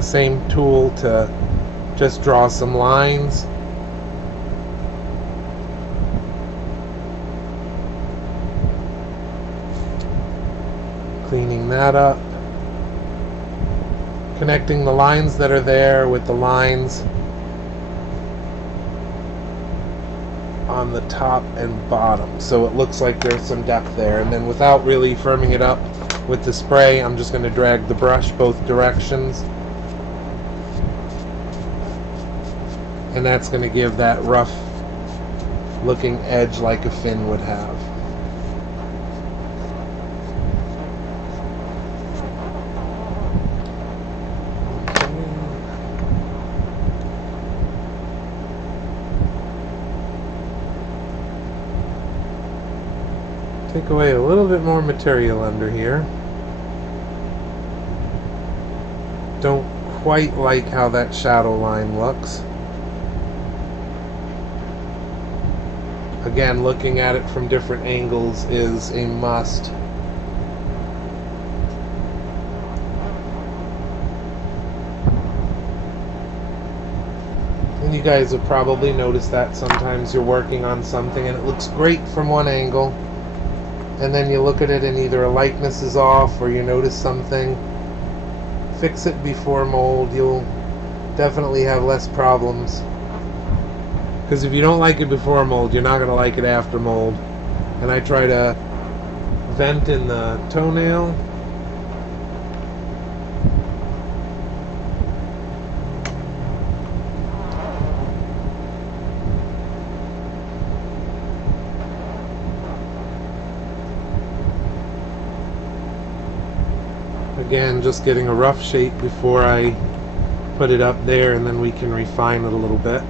same tool to just draw some lines. Cleaning that up. Connecting the lines that are there with the lines on the top and bottom, so it looks like there's some depth there. And then without really firming it up with the spray, I'm just going to drag the brush both directions, and that's going to give that rough looking edge like a fin would have. Take away a little bit more material under here. Don't quite like how that shadow line looks. Again, looking at it from different angles is a must. And you guys have probably noticed that sometimes you're working on something and it looks great from one angle, and then you look at it and either a likeness is off or you notice something. Fix it before mold. You'll definitely have less problems. Because if you don't like it before mold, you're not going to like it after mold. And I try to vent in the toenail. Again, just getting a rough shape before I put it up there, and then we can refine it a little bit.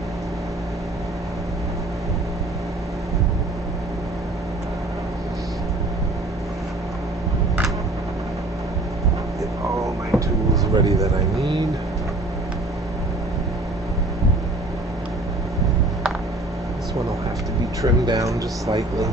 Get all my tools ready that I need. This one will have to be trimmed down just slightly.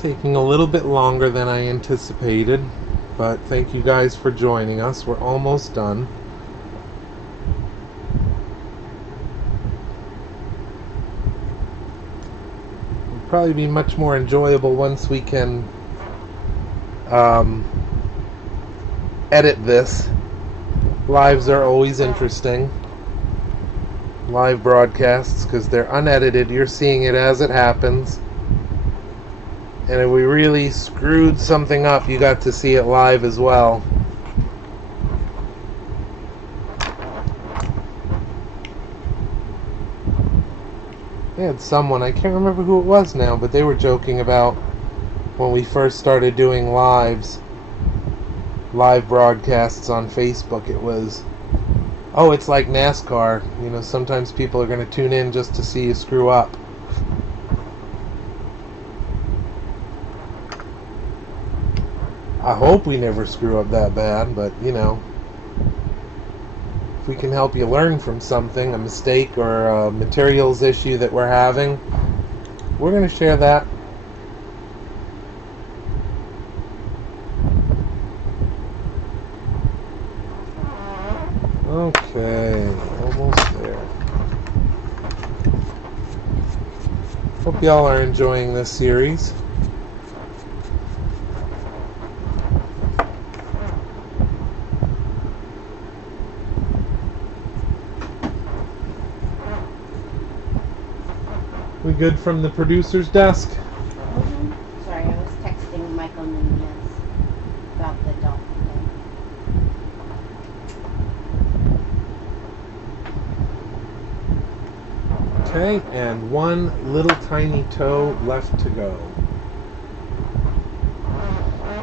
Taking a little bit longer than I anticipated, but thank you guys for joining us. We're almost done. probably be much more enjoyable once we can edit this. Lives are always interesting. Live broadcasts, because they're unedited. You're seeing it as it happens. And if we really screwed something up, you got to see it live as well. They had someone, I can't remember who it was now, but they were joking about when we first started doing live broadcasts on Facebook. It was, oh, it's like NASCAR. You know, sometimes people are going to tune in just to see you screw up. I hope we never screw up that bad, but, you know, if we can help you learn from something, a mistake or a materials issue that we're having, we're going to share that. Okay, almost there. Hope y'all are enjoying this series. We good from the producer's desk? Sorry, I was texting Michael Nunez about the dolphin thing. Okay, and one little tiny toe left to go.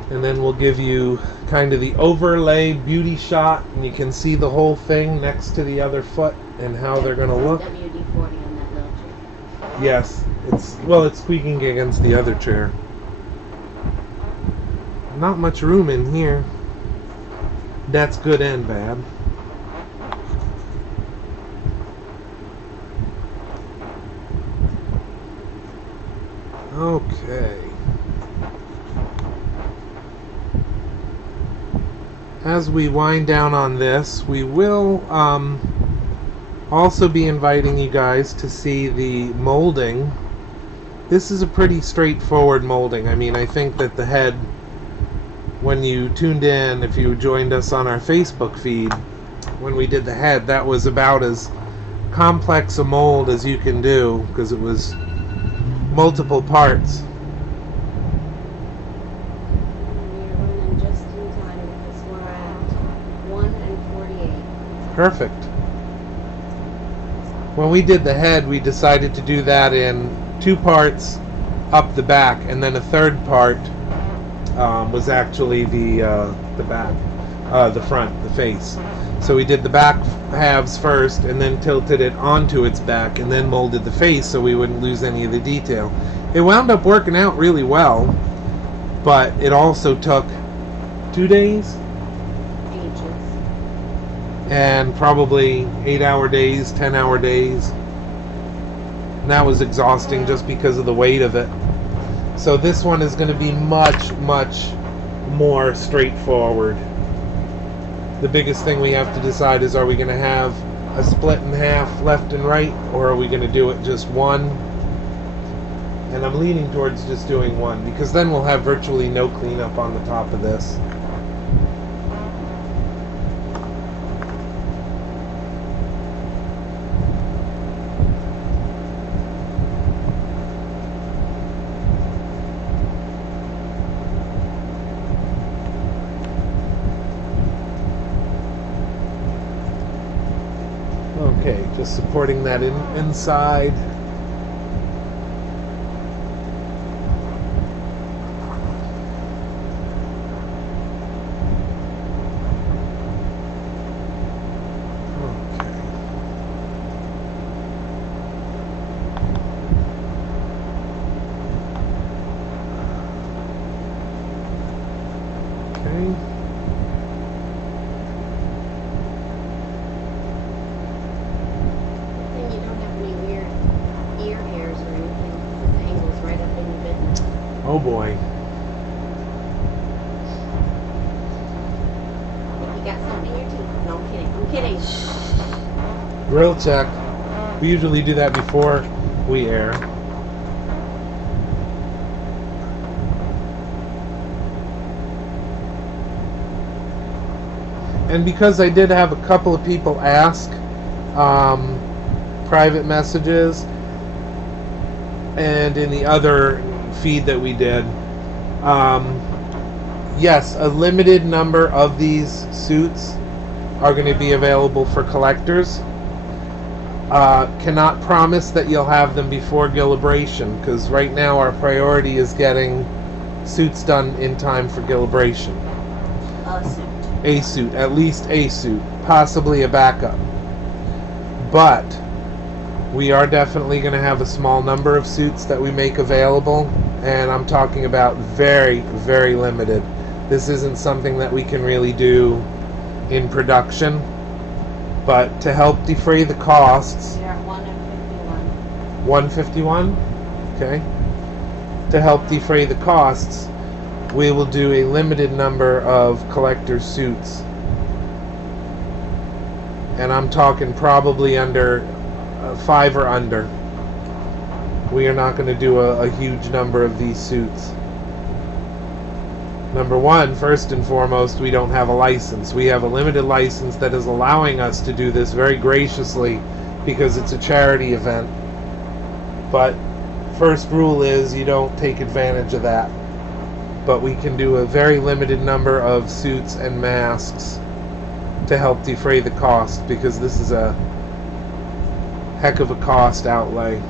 And then we'll give you kind of the overlay beauty shot, and you can see the whole thing next to the other foot and how they're going to look. WD-40 on that little chair. Yes, it's squeaking against the other chair. Not much room in here. That's good and bad. Okay. As we wind down on this, we will also be inviting you guys to see the molding. This is a pretty straightforward molding. I mean, I think that the head, when you tuned in, if you joined us on our Facebook feed, when we did the head, that was about as complex a mold as you can do, because it was multiple parts. We're running just in time because we're at 1:48. Perfect. When we did the head, we decided to do that in 2 parts up the back, and then a third part was actually the back, the front, the face. So we did the back halves first, and then tilted it onto its back, and then molded the face so we wouldn't lose any of the detail. It wound up working out really well, but it also took 2 days Ages. and probably 8-hour days, 10-hour days. And that was exhausting just because of the weight of it. So this one is going to be much, much more straightforward. The biggest thing we have to decide is, are we going to have a split in half left and right, or are we going to do it just one? And I'm leaning towards just doing one, because then we'll have virtually no cleanup on the top of this. Okay, just supporting that inside. Okay. Then you don't have any weird ear hairs or anything. This angle's right up in your business. Oh boy. You got something in your teeth. No, I'm kidding. I'm kidding. Grill check. We usually do that before we air. And because I did have a couple of people ask, private messages, and in the other feed that we did, yes, a limited number of these suits are going to be available for collectors. Cannot promise that you'll have them before Gill-A-Bration, because right now our priority is getting suits done in time for Gill-A-Bration. A suit. A suit, at least a suit, possibly a backup. But we are definitely going to have a small number of suits that we make available, and I'm talking about very, very limited. This isn't something that we can really do in production, but to help defray the costs. You're at 151. 151? Okay. To help defray the costs, we will do a limited number of collector suits. And I'm talking probably under 5 or under. We are not going to do a huge number of these suits. Number one, first and foremost, we don't have a license. We have a limited license that is allowing us to do this very graciously because it's a charity event. But first rule is you don't take advantage of that. But we can do a very limited number of suits and masks to help defray the cost, because this is a heck of a cost outlay.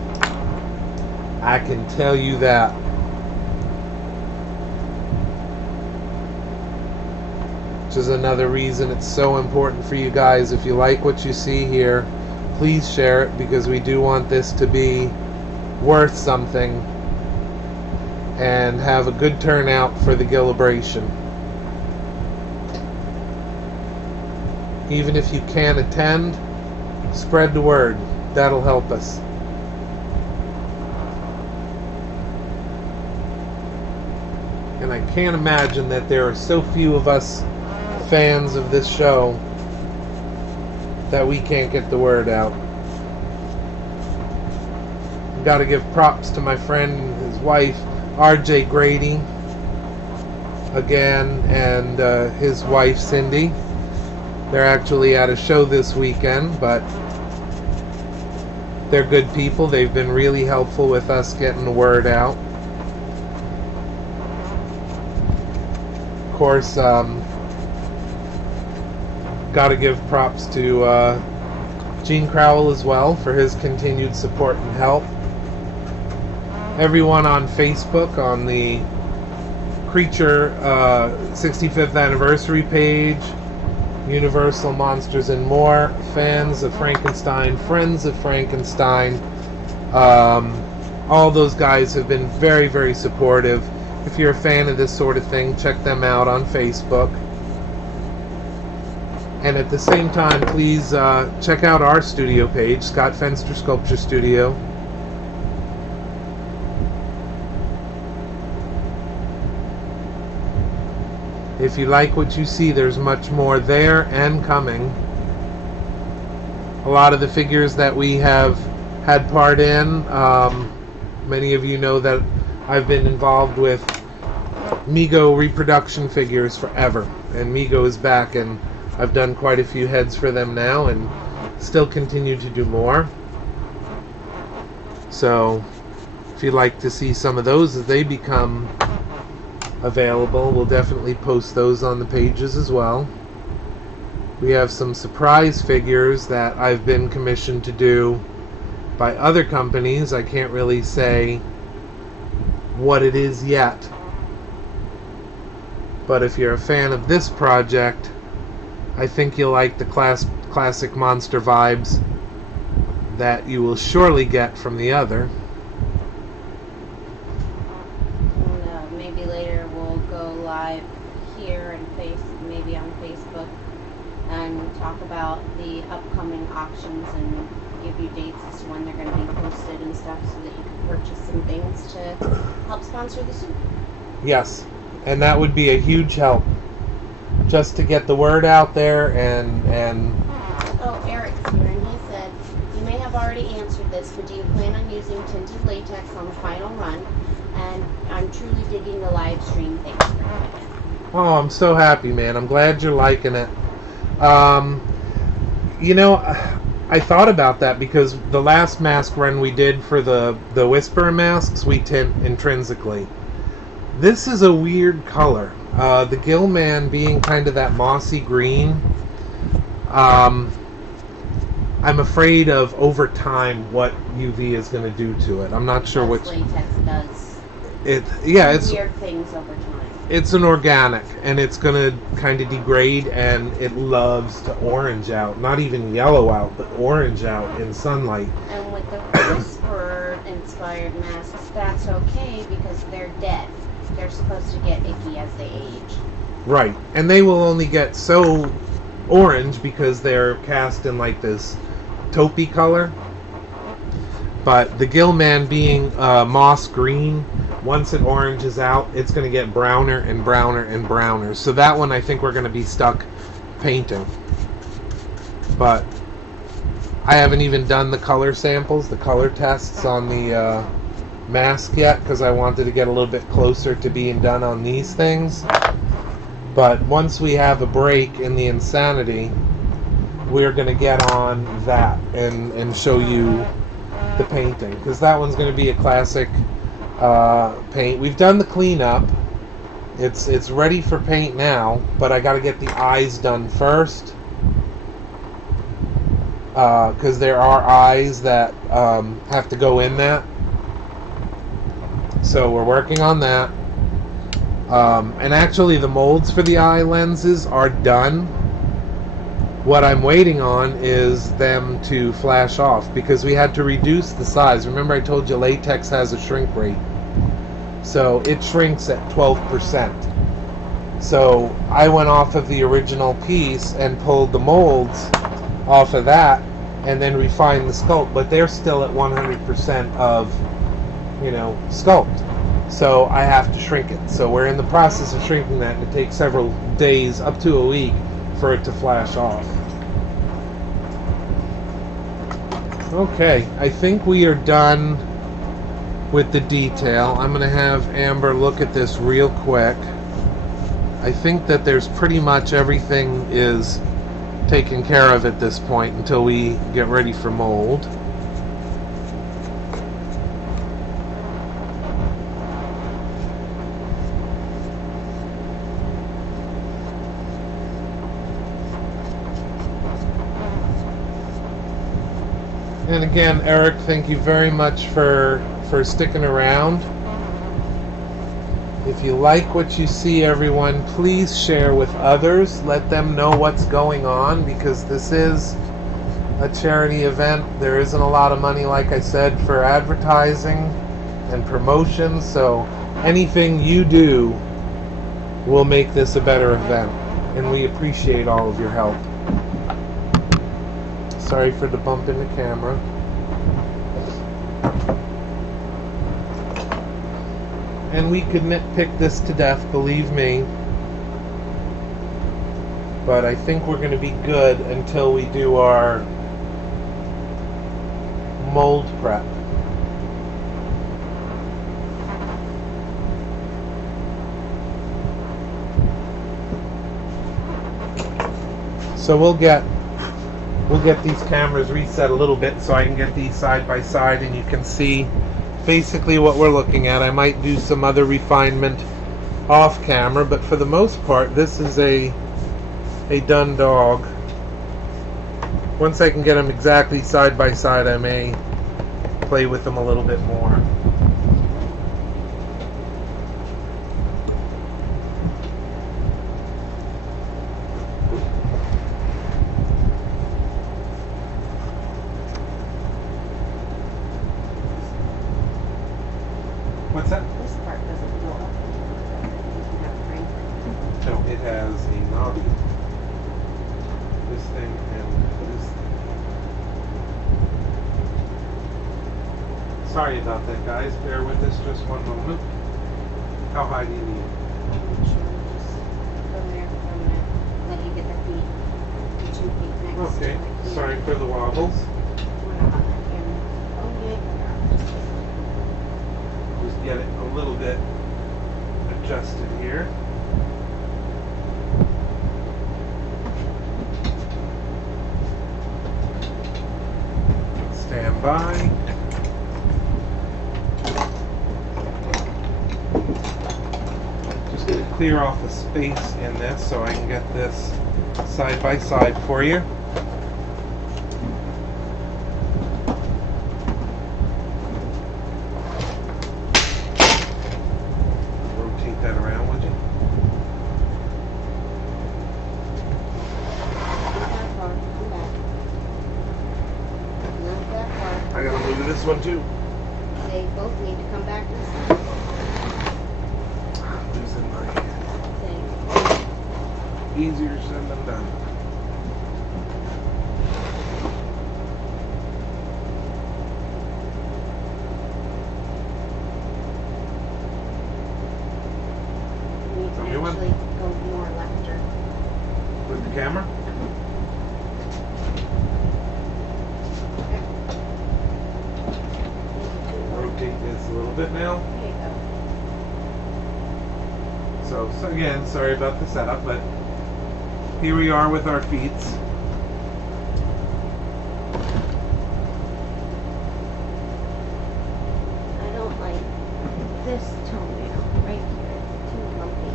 I can tell you that. Which is another reason it's so important for you guys. If you like what you see here, please share it, because we do want this to be worth something and have a good turnout for the Gill-A-Bration. Even if you can't attend, spread the word. That'll help us. And I can't imagine that there are so few of us fans of this show that we can't get the word out. Got to give props to my friend and his wife, RJ Grady, again, and his wife Cindy. They're actually at a show this weekend, but they're good people. They've been really helpful with us getting the word out. Of course, got to give props to Gene Crowell as well for his continued support and help. Everyone on Facebook, on the Creature 65th anniversary page, Universal Monsters and More, fans of Frankenstein, friends of Frankenstein, all those guys have been very, very supportive. If you're a fan of this sort of thing, check them out on Facebook. And at the same time, please check out our studio page, Scott Fenster Sculpture Studio. If you like what you see, there's much more there and coming. A lot of the figures that we have had part in, many of you know that I've been involved with Mego reproduction figures forever. And Mego is back, and I've done quite a few heads for them now and still continue to do more. So if you'd like to see some of those as they become available, we'll definitely post those on the pages as well. We have some surprise figures that I've been commissioned to do by other companies. I can't really say what it is yet, but if you're a fan of this project, I think you'll like the classic monster vibes that you will surely get from the other. And maybe later we'll go live here and maybe on Facebook and talk about the upcoming auctions and give you dates as to when they're going to be posted and stuff, so that you can purchase some things to help sponsor the suit. Yes, and that would be a huge help, just to get the word out there. And Oh, Eric's here, and he said, you may have already answered this, but do you plan on using tinted latex on the final run? And I'm truly digging the live stream. Thanks for having it. oh, I'm so happy, man. I'm glad you're liking it. You know, I thought about that because the last mask run we did for the Whisperer masks, we tint intrinsically. This is a weird color. The Gill-Man being kind of that mossy green. I'm afraid of over time what UV is going to do to it. I'm not sure which. Latex does It's weird things over time. it's an organic, and it's going to kind of degrade, and it loves to orange out. Not even yellow out, but orange out in sunlight. And with the Whisperer-inspired masks, that's okay because they're dead. They're supposed to get icky as they age. Right, and they will only get so orange because they're cast in like this taupey color. But the Gill-Man being moss green, once it oranges out, it's going to get browner and browner and browner. So that one I think we're going to be stuck painting. But I haven't even done the color samples, the color tests on the mask yet, because I wanted to get a little bit closer to being done on these things. But once we have a break in the insanity, we're going to get on that and show you the painting, because that one's going to be a classic paint. We've done the cleanup. It's ready for paint now, but I got to get the eyes done first, because there are eyes that have to go in that. So we're working on that. And actually the molds for the eye lenses are done. What I'm waiting on is them to flash off, because we had to reduce the size. Remember I told you latex has a shrink rate. So it shrinks at 12%. So I went off of the original piece and pulled the molds off of that and then refined the sculpt, but they're still at 100% of, sculpt. So I have to shrink it. So we're in the process of shrinking that, and it takes several days, up to a week, for it to flash off. Okay, I think we are done with the detail. I'm going to have Amber look at this real quick. I think that there's pretty much everything is taken care of at this point until we get ready for mold. And again, Eric, thank you very much for sticking around. If you like what you see, everyone, please share with others. Let them know what's going on, because this is a charity event. There isn't a lot of money, like I said, for advertising and promotion. So anything you do will make this a better event. And we appreciate all of your help. Sorry for the bump in the camera. And we could nitpick this to death, believe me. But I think we're going to be good until we do our mold prep. So we'll get these cameras reset a little bit so I can get these side by side and you can see basically what we're looking at. I might do some other refinement off camera, but for the most part this is a done dog. Once I can get them exactly side by side, I may play with them a little bit more. What's that? This part doesn't go up. You can have Franklin. No, it has a knobby. This thing and this thing. Sorry about that, guys. Bear with us just one moment. How high do you need? Sure, just go there for a minute. Let you get the feet, the 2 feet next Okay, to it. sorry for the wobbles. We're not on that camera. Oh, yeah, we are. Just Just get it a little bit adjusted here. clear off a space in this so I can get this side by side for you. Rotate that around, would you? Not that far. Come back. Not that far. I gotta move this one too. They both need to come back this time. Losing my Thing. easier said than done. You need Tell to me when. actually go more left or With the camera? Rotate this a little bit now. There you go. So again, sorry about the setup, but here we are with our feet. I don't like this toenail right here. It's too lumpy.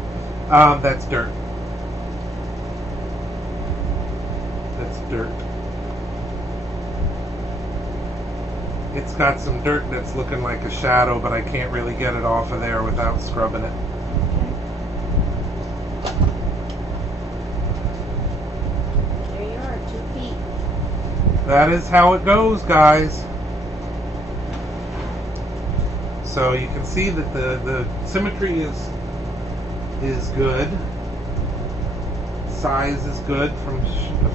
That's dirt. That's dirt. It's got some dirt that's looking like a shadow, but I can't really get it off of there without scrubbing it. There you are, 2 feet. That is how it goes, guys. So you can see that the symmetry is good. Size is good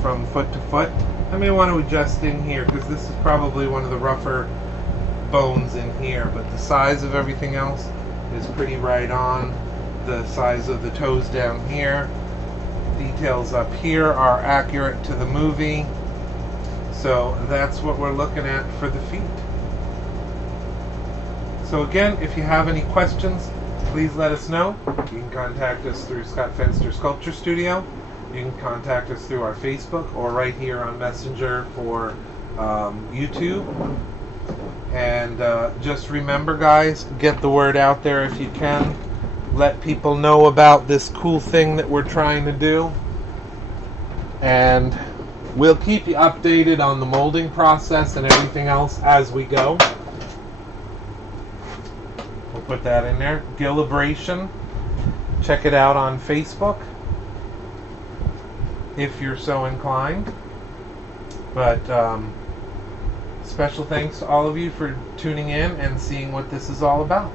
from foot to foot. I may want to adjust in here because this is probably one of the rougher bones in here, but the size of everything else is pretty right on. The size of the toes down here, details up here are accurate to the movie. So that's what we're looking at for the feet. So again, if you have any questions, please let us know. You can contact us through Scott Fenster Sculpture Studio. You can contact us through our Facebook or right here on Messenger for YouTube. And just remember, guys, get the word out there if you can. Let people know about this cool thing that we're trying to do. And we'll keep you updated on the molding process and everything else as we go. We'll put that in there. Gill-A-Bration. Check it out on Facebook if you're so inclined. But special thanks to all of you for tuning in and seeing what this is all about.